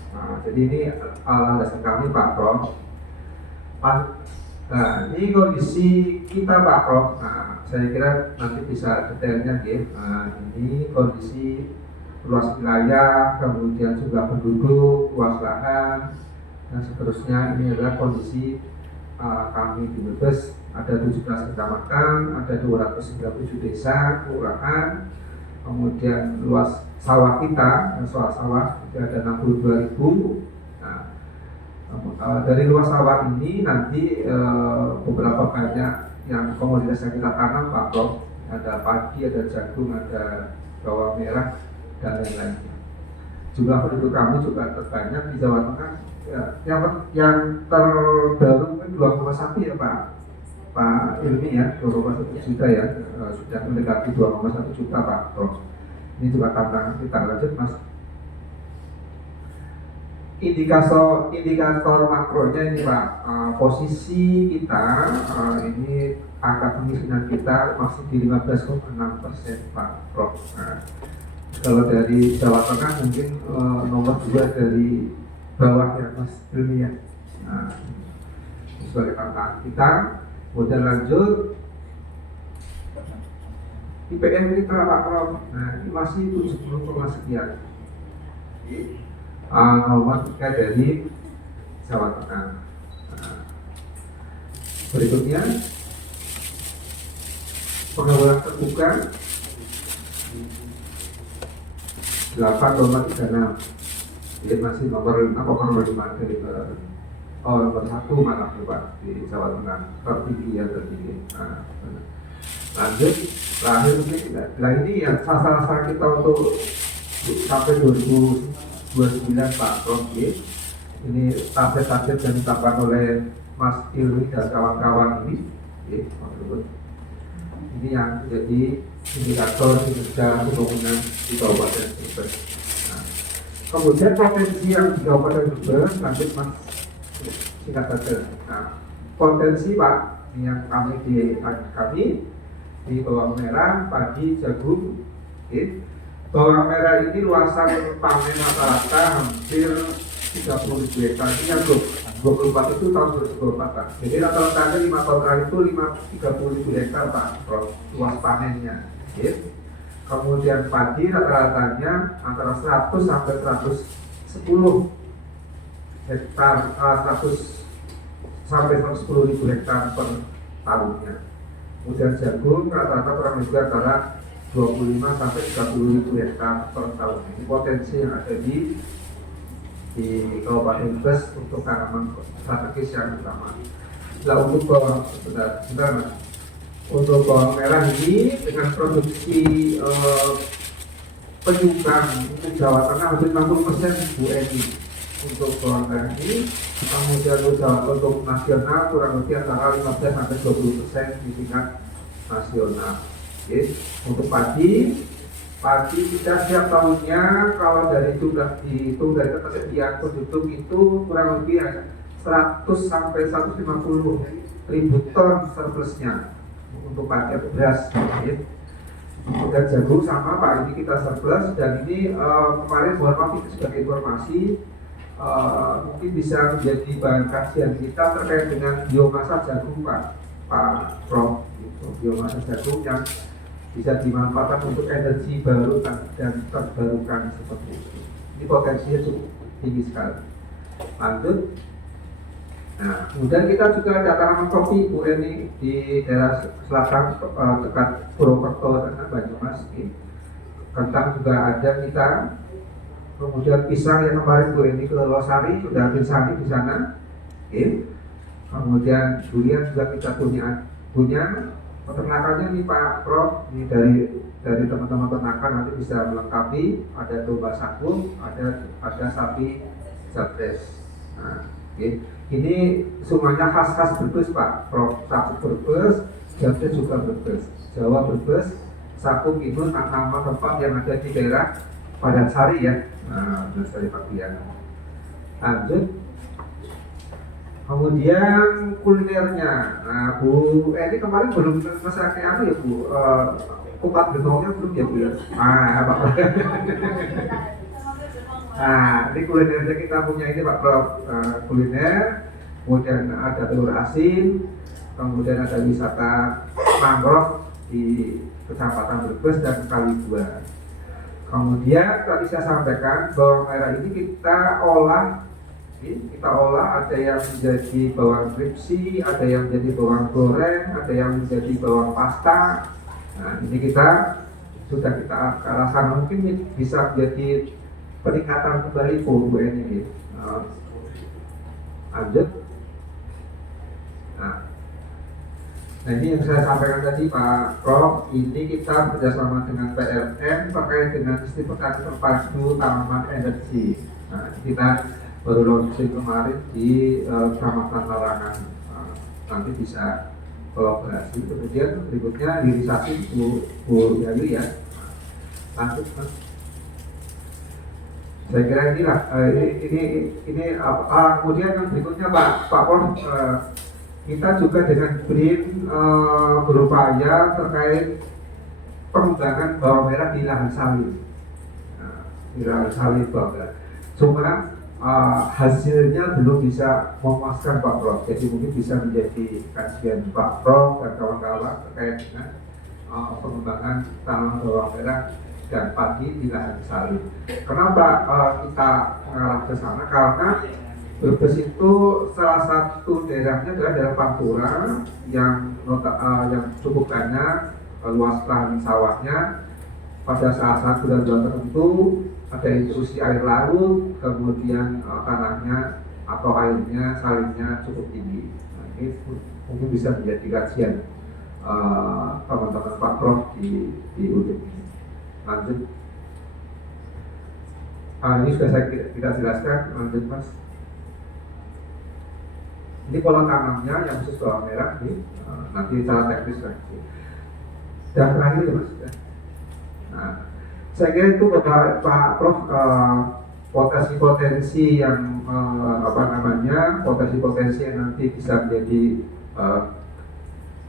Nah, jadi ini landasan kami Pak Prof. Nah, ini kondisi kita Pak Prof. Nah, saya kira nanti bisa detailnya ya. Nah, ini kondisi luas wilayah, kemudian jumlah penduduk, luas lahan, dan seterusnya. Ini adalah kondisi kami di Brebes ada 17 kecamatan, ada 297 desa, kelurahan, kemudian luas sawah kita, soal sawah itu ada 62.000. Nah, dari luas sawah ini nanti beberapa banyak yang komoditas yang kita tanam Pak Prof. Ada padi, ada jagung, ada bawang merah dan lain-lainnya. Jumlah penduduk kami juga terbanyak di Jawa Tengah. Ya, yang terbaru mungkin 2,1 ya Pak Ilmi ya, 2,1 juta ya, sudah mendekati 2,1 juta Pak Prof. Ini juga tantangan kita. Lanjut Mas. Indikator makronya ini Pak, posisi kita ini angka kemiskinan kita masih di 15,6% Pak Prof. Nah, kalau dari Jawa Tengah mungkin nomor 2 dari bawah ya Mas Ilmi ya. Nah, sebagai tantangan kita. Kemudian lanjut IPM kita Pak Prof. Nah, ini masih 70, sekian. Nomor 3 dari Jawa Tengah. Nah, berikutnya pengangguran terbuka 8,36. Jadi masih nomor 5 dari nomor 1 malah Pak di Jawa Tengah, tertinggi ya tertinggi. Nah, lanjut terakhir ini yang sasaran kita untuk sampai 2029 Pak Prof. Ini target-target yang ditetapkan oleh Mas Ilmi dan kawan-kawan ini. Ini yang menjadi indikator kinerja pembangunan di Kabupaten Brebes. Nah, kemudian potensi yang di Kabupaten Brebes, lanjut Mas, singkat saja. Nah, potensi Pak yang kami di bawang merah, padi, jagung. Bawang merah ini luasan panen rata-rata hampir 30.000 hektar. Ini yang 24 itu tahun 2024 Pak. Jadi rata-rata 5 tahun terakhir itu 30.000 hektar Pak Prof, luas panennya. Kemudian padi rata-ratanya antara 100 sampai 110 hektar, 100 sampai 110.000 hektar per tahunnya. Kemudian jagung rata-rata kurang lebih antara 25 sampai 30.000 hektar per tahun. Ini potensi yang ada di Kabupaten Brebes untuk tanaman strategis yang utama. Nah, untuk bawang untuk bawang merah ini dengan produksi penyumbang untuk Jawa Tengah hampir 60% Bu Eni untuk bawang merah ini. Kemudian untuk nasional kurang lebih antara 15 sampai 20% di tingkat nasional. Untuk padi kita setiap tahunnya kalau dari jumlah dihitung dari ketersediaan penduduk itu kurang lebih 100 sampai 150.000 ton surplusnya untuk padi atau beras. Kemudian jagung sama Pak, ini kita surplus dan ini kemarin mohon maaf itu sebagai informasi mungkin bisa menjadi bahan kajian kita terkait dengan biomasa jagung Pak Prof. Biomasa jagung yang bisa dimanfaatkan untuk energi baru dan terbarukan seperti itu. Ini potensinya cukup tinggi sekali. Lanjut. Nah, kemudian kita juga ada tanaman kopi Bu Eni di daerah selatan dekat Purwokerto dan Banyumas. Kentang juga ada kita. Kemudian pisang yang kemarin Bu Eni ke Losari sudah pisang di sana. Kemudian durian juga kita punya. Peternakannya nih Pak Prof, ini dari teman-teman peternakan nanti bisa melengkapi, ada domba sagu, ada sapi Zabres. Nah, ini semuanya khas Brebes Pak Prof, sapi Brebes, Zabres juga Brebes, Jawa Brebes, sagu itu nama tempat yang ada di daerah Padansari ya, Padansari Pagian. Lanjut. Kemudian kulinernya, nah Bu Eni kemarin belum masak apa ya Bu, kupat gentongnya belum ya Bu ya? Apa? Nah ini kulinernya kita punya ini Pak Prof, kuliner, kemudian ada telur asin, kemudian ada wisata mangrove di Kecamatan Brebes dan Kalibuan. Kemudian tadi saya sampaikan bawang merah ini kita olah Kita olah, ada yang menjadi bawang kripsi, ada yang menjadi bawang goreng, ada yang menjadi bawang pasta. Nah, ini sudah kita rasakan, mungkin bisa menjadi peningkatan kembali volume ini. Lanjut. Nah, ini yang saya sampaikan tadi Pak Prof, ini kita bekerjasama dengan PLN terkait dengan sistem petani terpadu tanaman energi. Nah, kita baru launching kemarin di Kecamatan Larangan. Nanti bisa kolaborasi. Kemudian berikutnya hilirisasi Bu Yayu ya. Lanjut Mas. Saya kira inilah ini kemudian yang berikutnya Pak Prof, kita juga dengan BRIN berupaya terkait pengembangan bawang merah di lahan sawit. Di lahan sawit bawang merah. Cuma hasilnya belum bisa memuaskan Pak Prof. Jadi mungkin bisa menjadi kajian Pak Prof dan kawan-kawan terkait dengan pengembangan tanaman bawang merah dan padi di lahan sawit. Kenapa kita mengarah ke sana? Karena Brebes itu salah satu daerahnya adalah daerah Pantura yang cukup banyak luas lahan sawahnya. Pada saat bulan-bulan tertentu ada intrusi air laut, kemudian tanahnya atau airnya sawitnya cukup tinggi. Nah, ini mungkin bisa menjadi kajian teman-teman Pak Prof di UNIT ini. Lanjut. Ini sudah kita jelaskan. Lanjut Mas. Ini pola tanamnya yang khusus bawang merah nih, nanti secara teknis lagi. Dan terakhir ya Mas. Nah, saya kira itu Pak Prof potensi-potensi yang potensi-potensi yang nanti bisa menjadi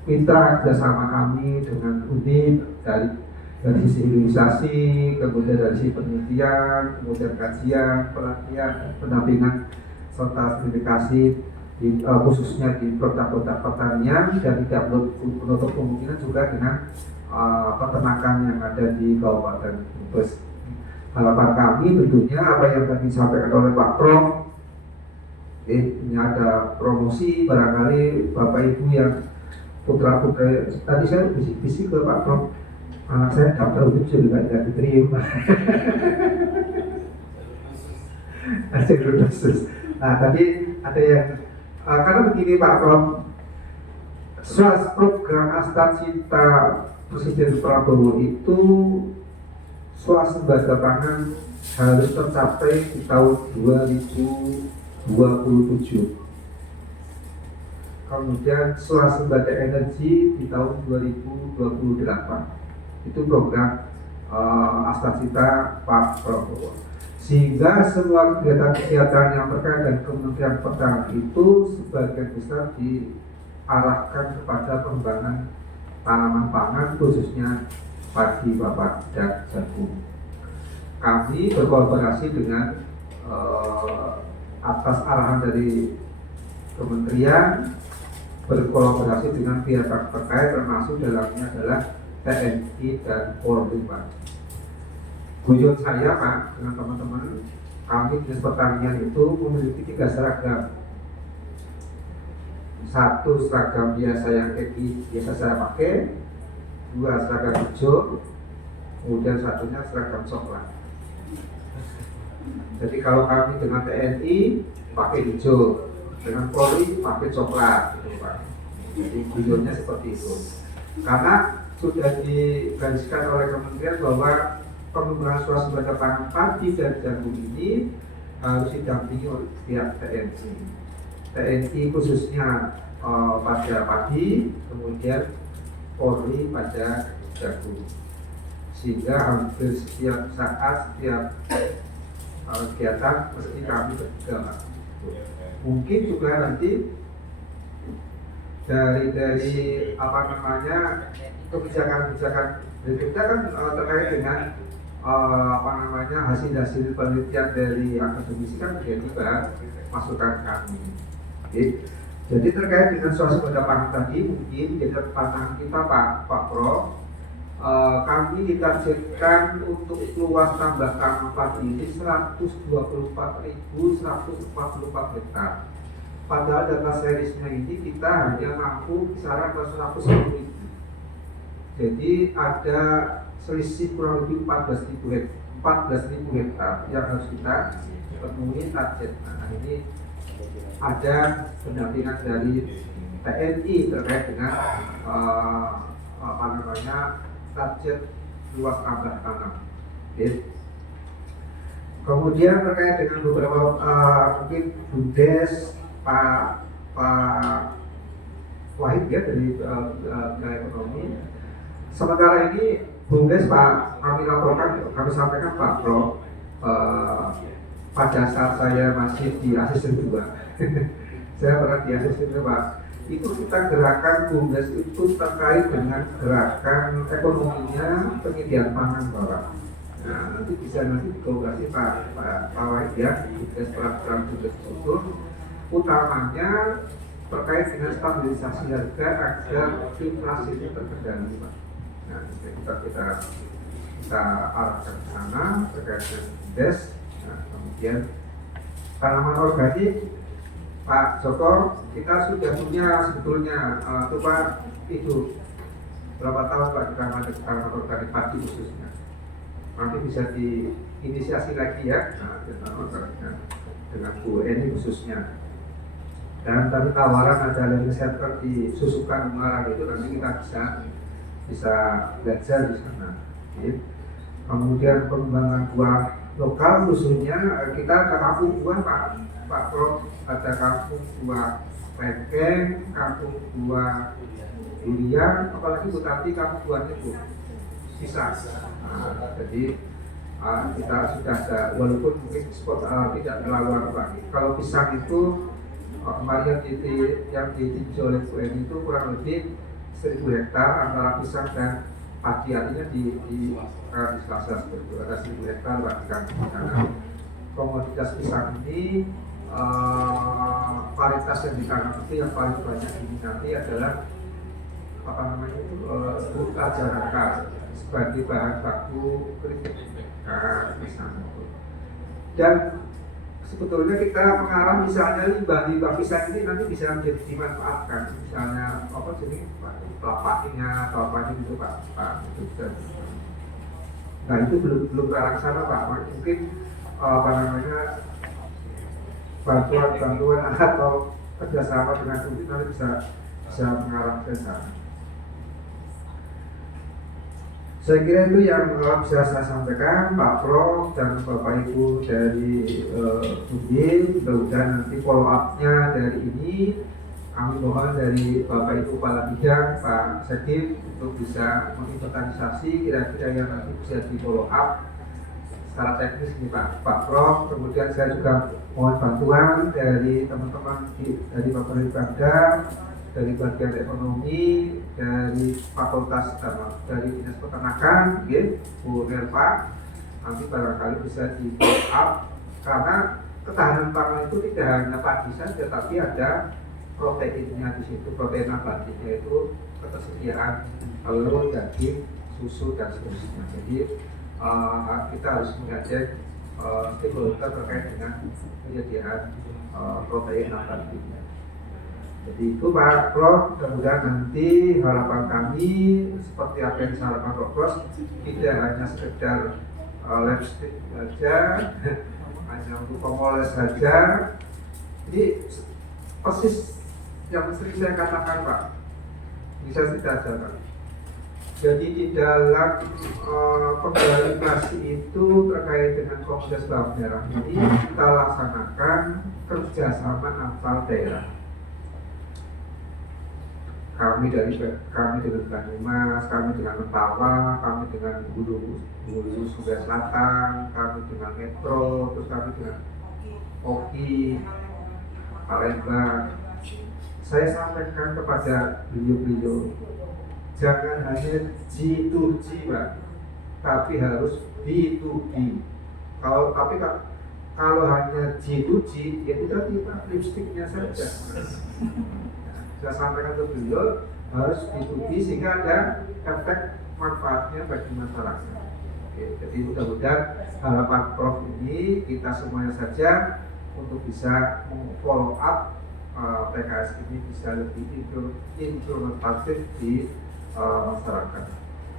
mitra kerjasama kami dengan UNIT dari sisi hilirisasi, kemudian dari sisi penelitian, kemudian kajian, pelatihan, pendampingan serta sertifikasi. Khususnya di produk-produk pertanian dan tidak menutup kemungkinan juga dengan peternakan yang ada di Kabupaten Brebes. Harapan kami tentunya apa yang tadi disampaikan oleh Pak Prof, ini ada promosi barangkali Bapak Ibu yang putra-putri. Tadi saya bisik-bisik ke Pak Prof, saya daftar untuk juga tidak diterima. Nah tadi ada yang karena begini Pak Prof, program Astacita Presiden Prabowo itu swasembada pangan harus tercapai di tahun 2027. Kemudian swasembada energi di tahun 2028. Itu program Astacita Pak Prabowo. Sehingga semua kegiatan kesehatan yang terkait dengan Kementerian Pertanian itu sebagian besar diarahkan kepada pengembangan tanaman pangan khususnya padi, papat, dan jagung. Kami berkolaborasi dengan atas arahan dari Kementerian, berkolaborasi dengan pihak terkait termasuk dalamnya adalah TNI dan Polri Pak. Guyon saya Pak dengan teman-teman, kami Dinas Pertanian itu memiliki 3 seragam. 1 seragam biasa yang biasa saya pakai, 2 seragam hijau, kemudian 1-nya seragam coklat. Jadi kalau kami dengan TNI pakai hijau, dengan Polri pakai coklat, gitu Pak. Jadi guyonnya seperti itu. Karena sudah digariskan oleh Kementerian bahwa pengembangan swasembada pangan padi dan jagung ini harus didampingi oleh pihak TNI. TNI khususnya pada padi, kemudian Polri pada jagung. Sehingga hampir setiap saat, setiap kegiatan mesti kami bertiga. Mungkin juga nanti dari kebijakan-kebijakan berikutnya kan terkait dengan hasil-hasil penelitian dari akademisi kan menjadi bahan masukan kami. Jadi terkait dengan swasembada pangan tadi mungkin jadi tantangan kita Pak Prof, kami ditargetkan untuk luas tambah tanam padi ini 124.144 hektar. Padahal data serisnya ini kita hanya mampu kisaran 110.000. Jadi ada selisih kurang lebih 14.000 hektar yang harus kita penuhi target. Nah, ini ada pendampingan dari TNI terkait dengan target luas tambah tanam. Okay. Kemudian terkait dengan beberapa mungkin BUMDes Pak Wahid ya dari wilayah ekonomi. Sementara ini BUMDes Pak kami laporkan, kami sampaikan Pak Prof, pada saat saya masih di asisten 2 saya pernah di asisten 2 Pak, itu kita gerakan BUMDes itu terkait dengan gerakan ekonominya penyediaan pangan Bapak. Nah, nanti bisa dikomunikasi Pak Wahid ya, BUMDes peraturan BUMDes itu utamanya terkait dengan stabilisasi harga agar inflasi itu terkendali Pak. Nah, kita arahkan ke sana terkait dengan BUMDes. Nah, kemudian tanaman organik Pak Joko, kita sudah punya sebetulnya Pak itu berapa tahun Pak kita ada tanaman organik padi khususnya. Nanti bisa diinisiasi lagi ya, tanaman organik dengan Bu Eni khususnya. Dan tadi tawaran ada learning center di Susukan Ungaran itu nanti kita bisa belajar di sana. Kemudian pengembangan buah lokal khususnya kita ada kampung buah Pak Prof, ada kampung buah lengkeng, kampung buah durian, apalagi Bu Tati kampung buahnya Bu pisang. Nah, jadi kita sudah ada, walaupun mungkin spot tidak terlalu Pak. Kalau pisang itu kemarin yang ditinjau oleh Bu Eni itu kurang lebih 1.000 hektar antara pisang dan padi, artinya di Selasa itu ada 1.000 hektar bahkan karena komoditas pisang ini varietas yang ditanam itu yang paling banyak diminati adalah Buta Janaka sebagai bahan baku keripik pisang. Dan sebetulnya kita mengarah misalnya limbah pisang ini nanti bisa menjadi dimanfaatkan, misalnya kelapanya atau apa itu Pak itu bisa. Nah itu belum ke arah sana Pak, mungkin bantuan atau kerjasama dengan Sumit nanti bisa mengarah ke sana. Saya kira itu yang bisa saya sampaikan Pak Prof dan Bapak Ibu dari Udin. Mudah-mudahan nanti follow up-nya dari ini kami mohon dari Bapak Ibu Kepala Bidang Pak Sedif untuk bisa menginventarisasi kira-kira yang nanti bisa di follow up secara teknis nih Pak Prof. Kemudian saya juga mohon bantuan dari teman-teman dari Bapak Bangda, dari bagian ekonomi, dari fakultas dari dinas peternakan, Bu Nelva, nanti barangkali bisa di follow up karena ketahanan pangan itu tidak hanya padi saja, tapi ada proteinnya di situ, protein nabatinya itu ketersediaan telur, daging, susu dan seterusnya. Jadi kita harus mengajak stakeholder terkait dengan penyediaan protein nabatinya. Jadi itu Pak Prof, mudah-mudahan nanti harapan kami seperti apa yang disarankan Prof, tidak hanya sekedar lipstick saja, hanya untuk pemoles saja. Jadi persis yang sering saya katakan Pak, bisa tidak saja Pak. Jadi di dalam penggunaan inflasi itu terkait dengan komoditas bawang merah ini kita laksanakan kerjasama antar daerah. Kami dengan Banyumas, kami dengan Mentawa, kami dengan Hulu Sungai Selatan, kami dengan Metro, terus kami dengan Oki, Palembang. Saya sampaikan kepada beliau-beliau, jangan hanya G2G Pak, tapi harus B2B. Kalau hanya G2G, ya kita lipstiknya saja. Saya sampaikan ke beliau harus B2B sehingga ada efek manfaatnya bagi masyarakat. Oke, jadi mudah-mudahan harapan Prof ini kita semuanya saja untuk bisa follow up PKS ini bisa lebih implementatif di masyarakat.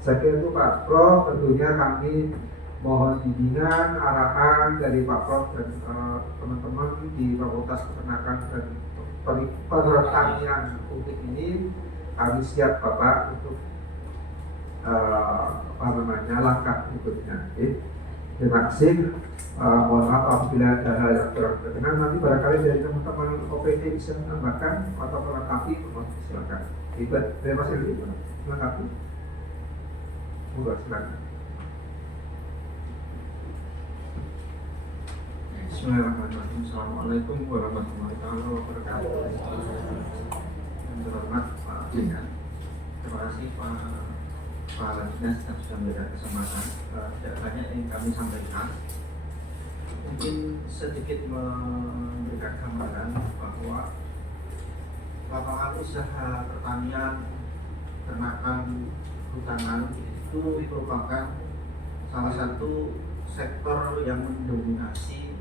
Saya kira itu Pak Prof, tentunya kami mohon bimbingan, arahan dari Pak Prof dan teman-teman di Fakultas Peternakan dan Pertanian Publik ini. Kami siap Bapak untuk langkah berikutnya. Okay. Terima kasih. Mohon maaf apabila ada hal yang kurang berkenan. Nanti barangkali dari teman-teman OPD bisa menambahkan atau melengkapi, silakan. Terima kasih dulu. Melengkapi. Silakan. Bismillahirrahmanirrahim. Assalamualaikum warahmatullahi wabarakatuh. Yang terhormat Pak Dinas, terima kasih Pak Dinas yang sudah memberikan kesempatan. Tidak banyak yang kami sampaikan. Mungkin sedikit memberikan gambaran bahwa lapangan usaha pertanian, ternakan, hutanan itu merupakan salah satu sektor yang mendominasi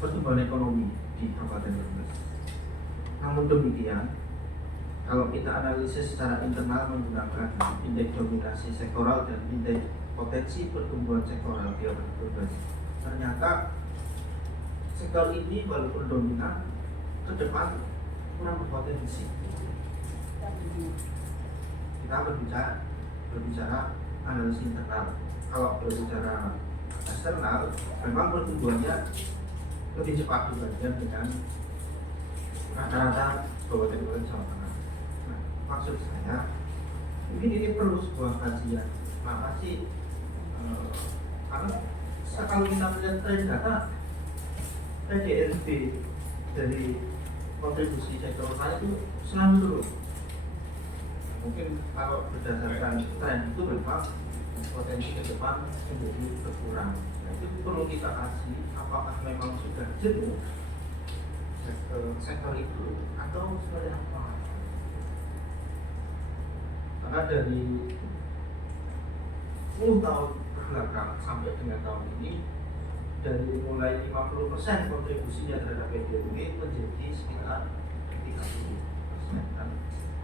pertumbuhan ekonomi di Kabupaten Brebes. Namun demikian, kalau kita analisis secara internal menggunakan indeks dominasi sektoral dan indeks potensi pertumbuhan sektoral di Kabupaten Brebes, ternyata sektor ini walaupun dominan, ke depan kurang berpotensi. Kita berbicara analisis internal. Kalau berbicara eksternal, memang pertumbuhannya lebih cepat dibandingkan dengan rata-rata kabupaten Jawa Tengah. Nah, maksud saya, mungkin ini perlu sebuah kajian. Maka sih, karena kalau kita melihat tren data PDRB dari kontribusi sektor usaha itu selalu turun. Mungkin kalau berdasarkan tren itu memang potensi ke depan menjadi berkurang. Nah, itu perlu kita kasih apakah memang sudah jenuh sektor itu atau seperti apa. Karena dari 10 tahun belakang sampai dengan tahun ini, dari mulai 50% kontribusinya terhadap PDRB menjadi sekitar 30%, dan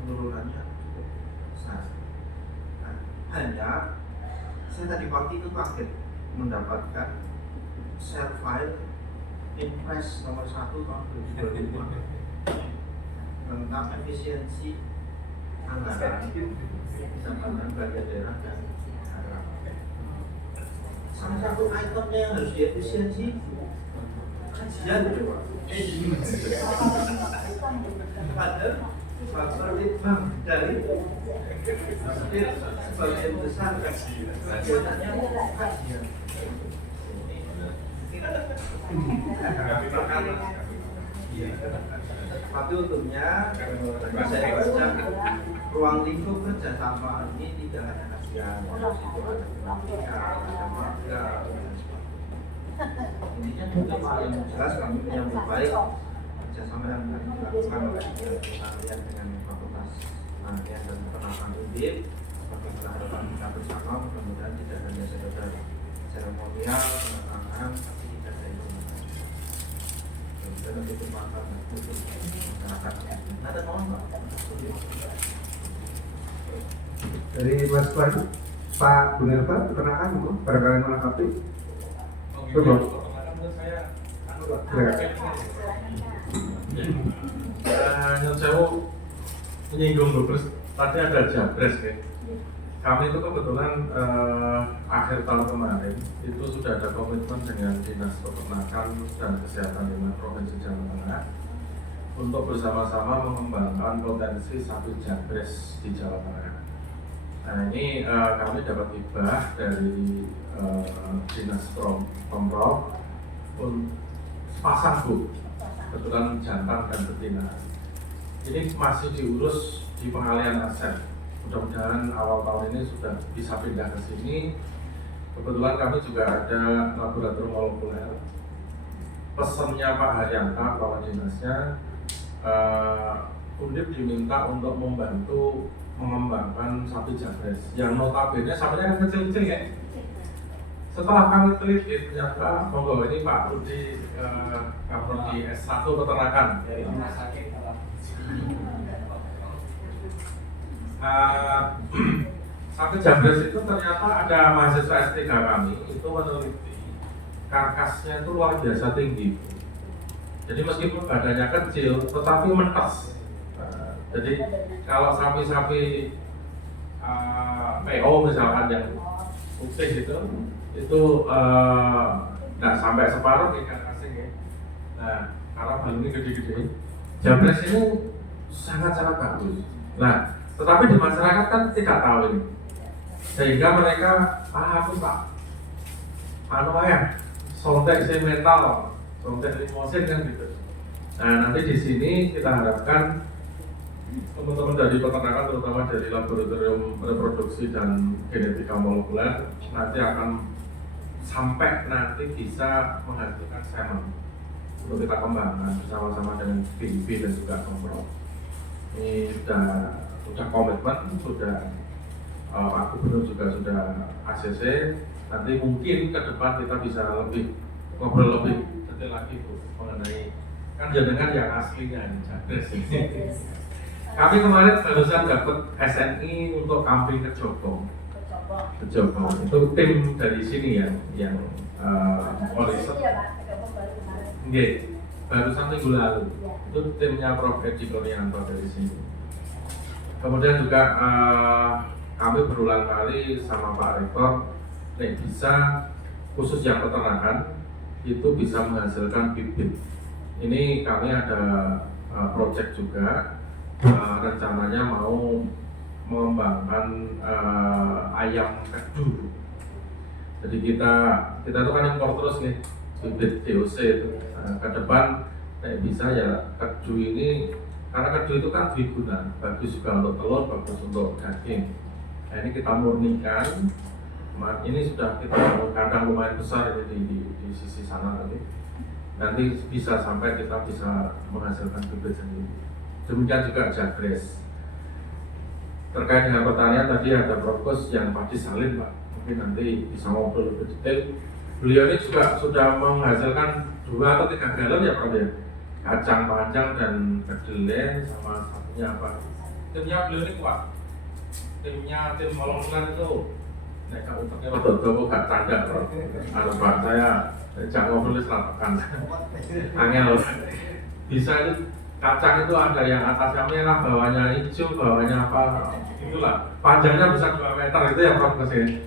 penurunannya cukup besar. Nah, hanya saya tadi pagi itu kaget mendapatkan share file Impres nomor 1 tahun 2025 tentang efisiensi anggaran pendapatan belanja daerah dan daerah. Salah satu itemnya yang harus diefisiensi kajian Pak. Ada faktor litbang dari sebagian besar kajiannya kajian. Tapi untungnya saya baca ruang lingkup kerjasama ini tidak hanya kajian, itu ada marga. Intinya mungkin paling jelas kami menyambut baik kerjasama yang dilakukan oleh kalian dengan Fakultas Pertanian dan Peternakan UNDIP. Kami berharapan kita bersama mudah-mudahan tidak hanya sekedar seremonial penerapan, tapi tidak ada implementasi. Dan lebih bermanfaat untuk masyarakat. Ada mohon Pak. Dari Mas Pak Gunerva, Peternakan, barangkali melengkapi. Menurut saya menyinggung Brebes tadi ada Jabres ya. Kami itu kebetulan akhir tahun kemarin itu sudah ada komitmen dengan Dinas Peternakan dan Kesehatan di Provinsi Jawa Tengah untuk bersama-sama mengembangkan potensi sapi Jabres di Jawa Tengah. Nah ini kami dapat hibah dari Dinas Pemprov sepasang bu, kebetulan jantan dan betina. Ini masih diurus di pengalian aset. Mudah-mudahan awal tahun ini sudah bisa pindah ke sini. Kebetulan kami juga ada laboratorium molekuler. Pesannya Pak Haryanta, kepala dinasnya, Undip diminta untuk membantu mengembangkan sapi jabres yang notabene sapinya kan kecil-kecil ya. Setelah kami teliti ternyata monggo ini Pak Rudi Kaprodi S1 peternakan dari rumah sakit. Sapi jabres itu ternyata ada mahasiswa S3 kami itu meneliti karkasnya itu luar biasa tinggi. Jadi meskipun badannya kecil tetapi mentas. Jadi kalau sapi-sapi PO misalkan yang putih itu nggak sampai separuh ikan asing ya. Nah, karena balungnya gede-gede, jabres ini sangat-sangat bagus. Nah, tetapi di masyarakat kan tidak tahu ini, sehingga mereka aku pak, sontek si metal, sontek limosin kan gitu. Nah, nanti di sini kita harapkan teman-teman dari peternakan, terutama dari laboratorium reproduksi dan genetika molekuler, nanti akan sampai nanti bisa menghasilkan semen untuk kita kembangkan bersama-sama dengan BIB dan juga Pemprov. Ini sudah komitmen, sudah Pak Gubernur juga sudah ACC. Nanti mungkin ke depan kita bisa ngobrol lebih detail lagi Bu, mengenai kan jenengan yang aslinya Jabres ini. Kami kemarin barusan dapat SNI untuk kambing Kejoko. Itu tim dari sini yang riset. Nggih, barusan minggu lalu. Itu timnya Prof. Edi Koryanto dari sini. Kemudian juga kami berulang kali sama Pak Rektor, bisa khusus yang peternakan itu bisa menghasilkan bibit. Ini kami ada proyek juga. Rencananya mau mengembangkan ayam kedu. Jadi kita tuh kan impor terus nih bibit DOC itu. Ke depan bisa ya kedu ini, karena kedu itu kan diguna, bagus juga untuk telur, bagus untuk daging. Nah, ini kita murnikan. Ini sudah kita bangun kandang lumayan besar ini di sisi sana nanti bisa sampai kita bisa menghasilkan bibit sendiri. Demikian juga Jabres. Terkait dengan pertanian tadi ada Profes yang padi salin Pak, mungkin nanti bisa ngobrol lebih detail. Beliau ini juga sudah menghasilkan 2 atau 3 galon ya Prof ya, kacang panjang dan kedelai sama satunya apa. Timnya beliau ini kuat. Tim molekuler itu mereka utaknya rodo-rodo gak tanda Prof. Pak saya jangan ngobrol selatakan. Angel bisa itu. Kacang itu ada yang atasnya merah, bawahnya hijau, bawahnya apa, itulah. Panjangnya bisa 2 meter, itu yang Prof kesini.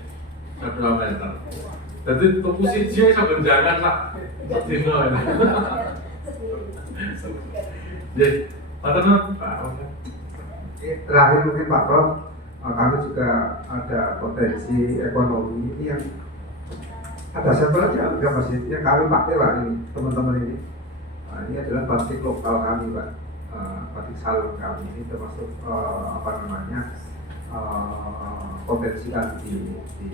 Bisa 2 meter. Jadi tuku siji sebenarnya sak sedino ini. Jadi, Pak. Terakhir mungkin Pak Prof, kami juga ada potensi ekonomi ini yang ada sampel aja, enggak masih yang kami pakai Pak ini, teman-teman ini. Nah, ini adalah batik lokal kami Pak, batik salon kami ini termasuk potensi kami di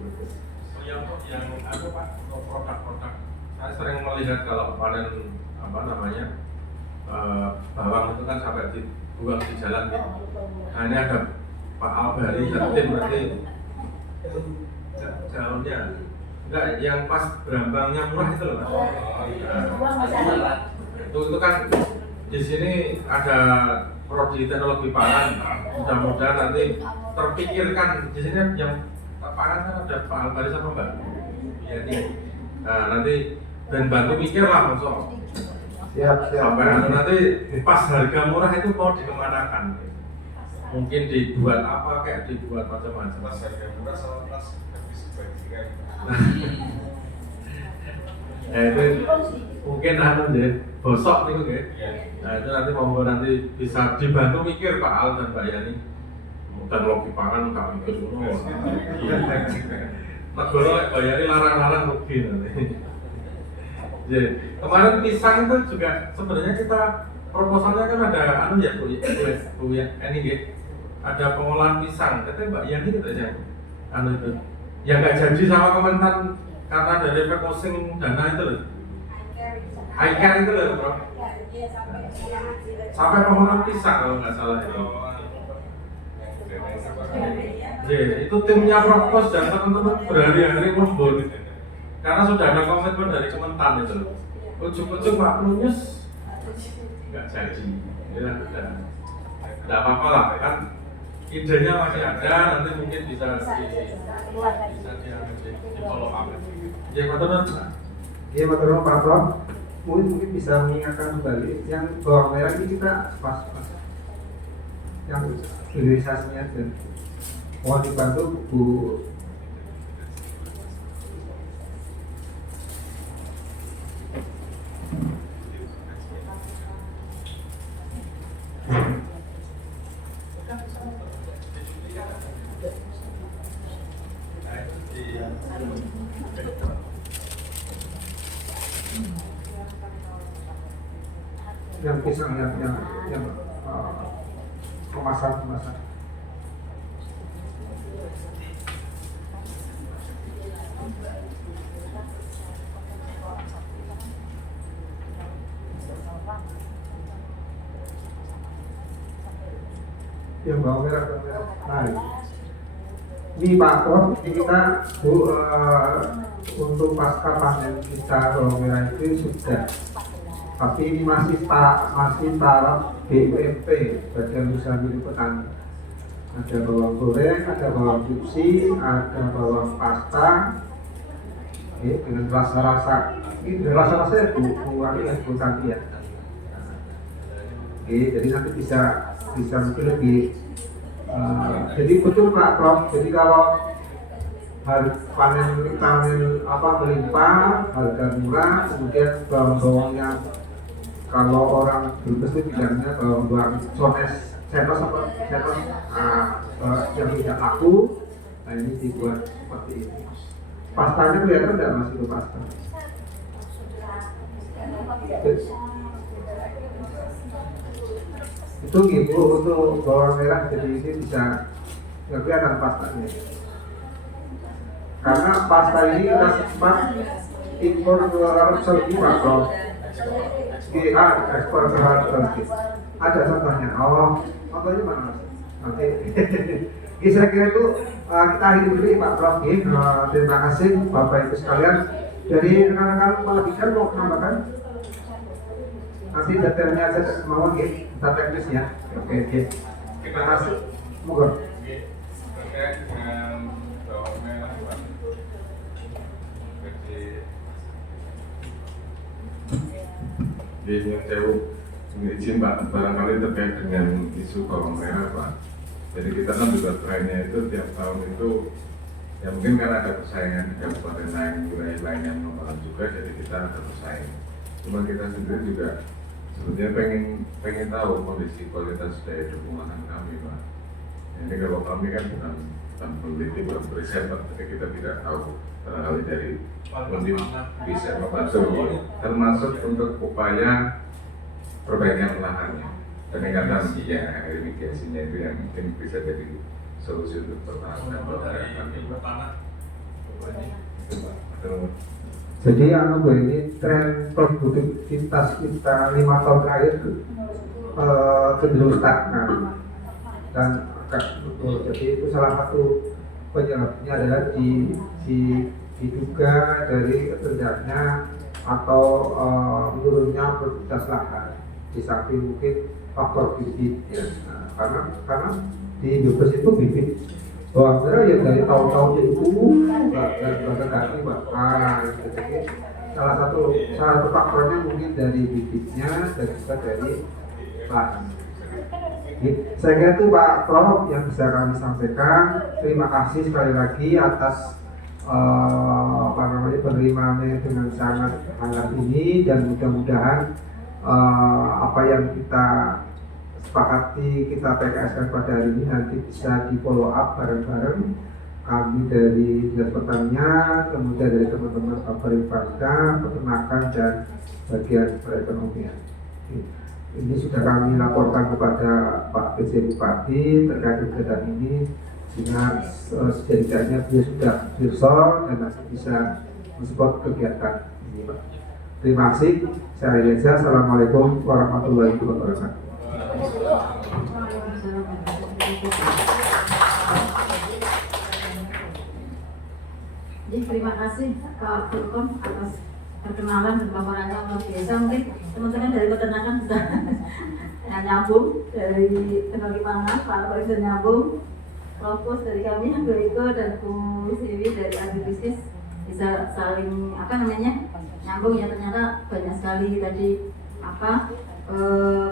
Brebes. Yang Pak, untuk produk-produk, saya sering melihat kalau panen bawang itu kan sampai dibuang di jalan ya. Nah ini ada Pak Albari dan tim berarti daunnya enggak yang pas berambangnya murah itu loh. Itu kan di sini ada prodi teknologi pangan, mudah-mudahan nanti terpikirkan di sini yang pangan kan ada Pak Albari sama Mbak Yani. Nah nanti dan bantu mikir lah langsung. Siap. Sampai nanti pas harga murah itu mau dikemanakan? Mungkin dibuat apa, kayak dibuat macam-macam. Pas harga murah sama pas habis bajingan. Itu mungkin bosok nih Nah itu nanti bisa dibantu mikir Pak Al dan Mbak Yani. Dan logi pangan nggak mikir semua. Negara Mbak Yani larang-larang rugi nanti. Jadi kemarin pisang itu juga sebenarnya kita proposalnya kan ada Bu ini ada pengolahan pisang. Katanya Mbak Yani katanya itu yang nggak jadi sama Kementan karena dari refocusing dana itu loh. iCare itu loh Bro. Sampai pengolahan pisang kalau nggak salah itu. Itu timnya Prof Kos dan teman-teman berhari-hari ngobrol gitu. Karena sudah ada komitmen dari Kementan itu. Ujuk-ujuk Pak Prunus nggak jadi. Ya udah. Nggak apa-apa lah kan. Idenya masih ada, nanti mungkin bisa di follow up. Ya, Pak Tono. Iya, Pak Tono, Pak Prof. Mungkin bisa mengingatkan kembali yang bawang merah ini kita pas yang hilirisasinya dan mohon dibantu Bu. Yang pisang yang kemasan. Yang bawang merah. Nah, ini Pak Prof, ini kita untuk pasca panen kita bawang merah itu sudah, tapi ini masih taraf BUMP, Badan Usaha Milik Petani. Ada bawang goreng, ada bawang cuci, ada bawang pasta, dengan rasa-rasa. Ini dengan rasa-rasa ya Bu Tanti ya. Jadi nanti bisa mungkin lebih. Jadi betul Pak Prof. Jadi kalau panen melimpah, harga murah, kemudian bawang-bawangnya kalau orang berbes itu bilangnya bawang senos yang tidak laku, nah ini dibuat seperti ini. Pastanya kelihatan tidak Mas itu pasta? Itu gitu untuk bawang merah, jadi ini bisa nggak kelihatan pastanya. Karena pasta ini kita sempat impor ke Arab Saudi Pak Prof. Ekspor ke Arab Saudi. Ada contohnya. Contohnya mana Mas? Nanti. Saya kira itu kita akhiri dulu Pak Prof. Terima kasih Bapak Ibu sekalian. Dari rekan-rekan Malabika mau menambahkan? Nanti detailnya saya mau kita teknis ya. Oke. Terima kasih. Moga. Terkait dengan bawang merah, Pak. Jadi yang saya izin Pak, barangkali terkait dengan isu bawang merah Pak. Jadi kita kan juga trennya itu tiap tahun itu ya mungkin karena ada persaingan di kabupaten lain, wilayah lain yang mengalami juga, jadi kita ada persaing. Cuma kita sendiri juga sebetulnya pengen tahu kondisi kualitas daya dukung lahan kami Pak. Ini kalau kami kan bukan peneliti, bukan riset, tapi kita tidak tahu hal dari mungkin bisa membantu, termasuk untuk upaya perbaikan lahannya, peningkatan irigasinya itu yang mungkin bisa jadi solusi untuk pertahanan tanah. Jadi ini tren produktivitas kita 5 tahun terakhir cenderung stagnan dan jadi itu salah satu penyebabnya adalah diduga dari rendahnya atau menurunnya produktivitas lahan, di samping mungkin faktor bibit ya. Karena di Indonesia itu bibit bawang merah yang dari tahun-tahun itu nggak ganti bahkan. Jadi salah satu faktornya mungkin dari bibitnya dan juga dari lahan. Saya kira itu Pak Prof yang bisa kami sampaikan. Terima kasih sekali lagi atas penerimaannya dengan sangat hangat ini, dan mudah-mudahan apa yang kita sepakati, kita PKS pada hari ini nanti bisa di follow up bareng-bareng kami dari Dinas Pertanian, kemudian dari teman-teman Pariwisata, Peternakan dan bagian perekonomian. Ini sudah kami laporkan kepada Pak PJ Bupati terkait kegiatan ini, sehingga setidaknya dia sudah dirsol dan masih bisa mensupport kegiatan ini Pak. Terima kasih. Saya Reza. Assalamualaikum warahmatullahi wabarakatuh. terima kasih Pak Burkom atas perkenalan dan paparannya luar biasa. Mungkin teman-teman dari peternakan bisa nyambung dari teknologi pangan, Pak Alfa bisa nyambung, Provos dari kami, Bu Eko dan Bu Siwi dari agribisnis bisa saling nyambung ya. Ternyata banyak sekali tadi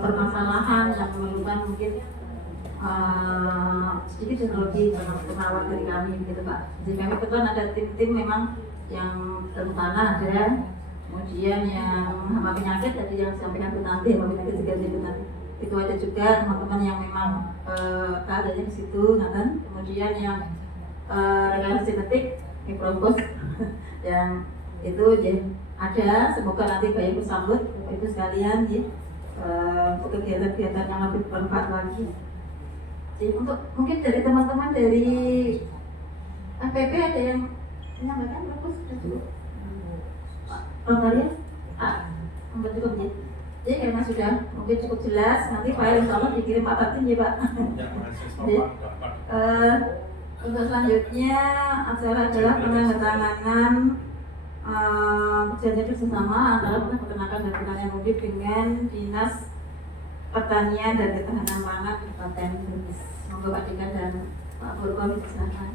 permasalahan yang memerlukan mungkin sedikit teknologi pengawal dari kami gitu Pak. Jadi kami kebetulan ada tim-tim memang yang terutama ada, kemudian yang hama penyakit tadi yang disampaikan Bu Tanti, hama penyakit juga Bu Tanti. Itu ada juga teman-teman yang memang adanya di situ, Nathan. Kemudian yang rekayasa genetik, mikrobos yang itu ya ada. Semoga nanti Bapak Ibu sambut itu sekalian ya, untuk kegiatan-kegiatan yang lebih bermanfaat lagi. Jadi untuk mungkin dari teman-teman dari FPP ada yang menyampaikan bagus sudah cukup. Pak Maria, cukup ya. Jadi karena sudah mungkin cukup jelas, nanti file insya Allah dikirim Pak Batin ya Pak. Untuk selanjutnya acara adalah penandatanganan perjanjian kerjasama antara Peternakan dan Pertanian Mudik dengan Dinas Pertanian dan Ketahanan Pangan Kabupaten Brebes. Semoga Pak Dika dan Pak Burkom silakan.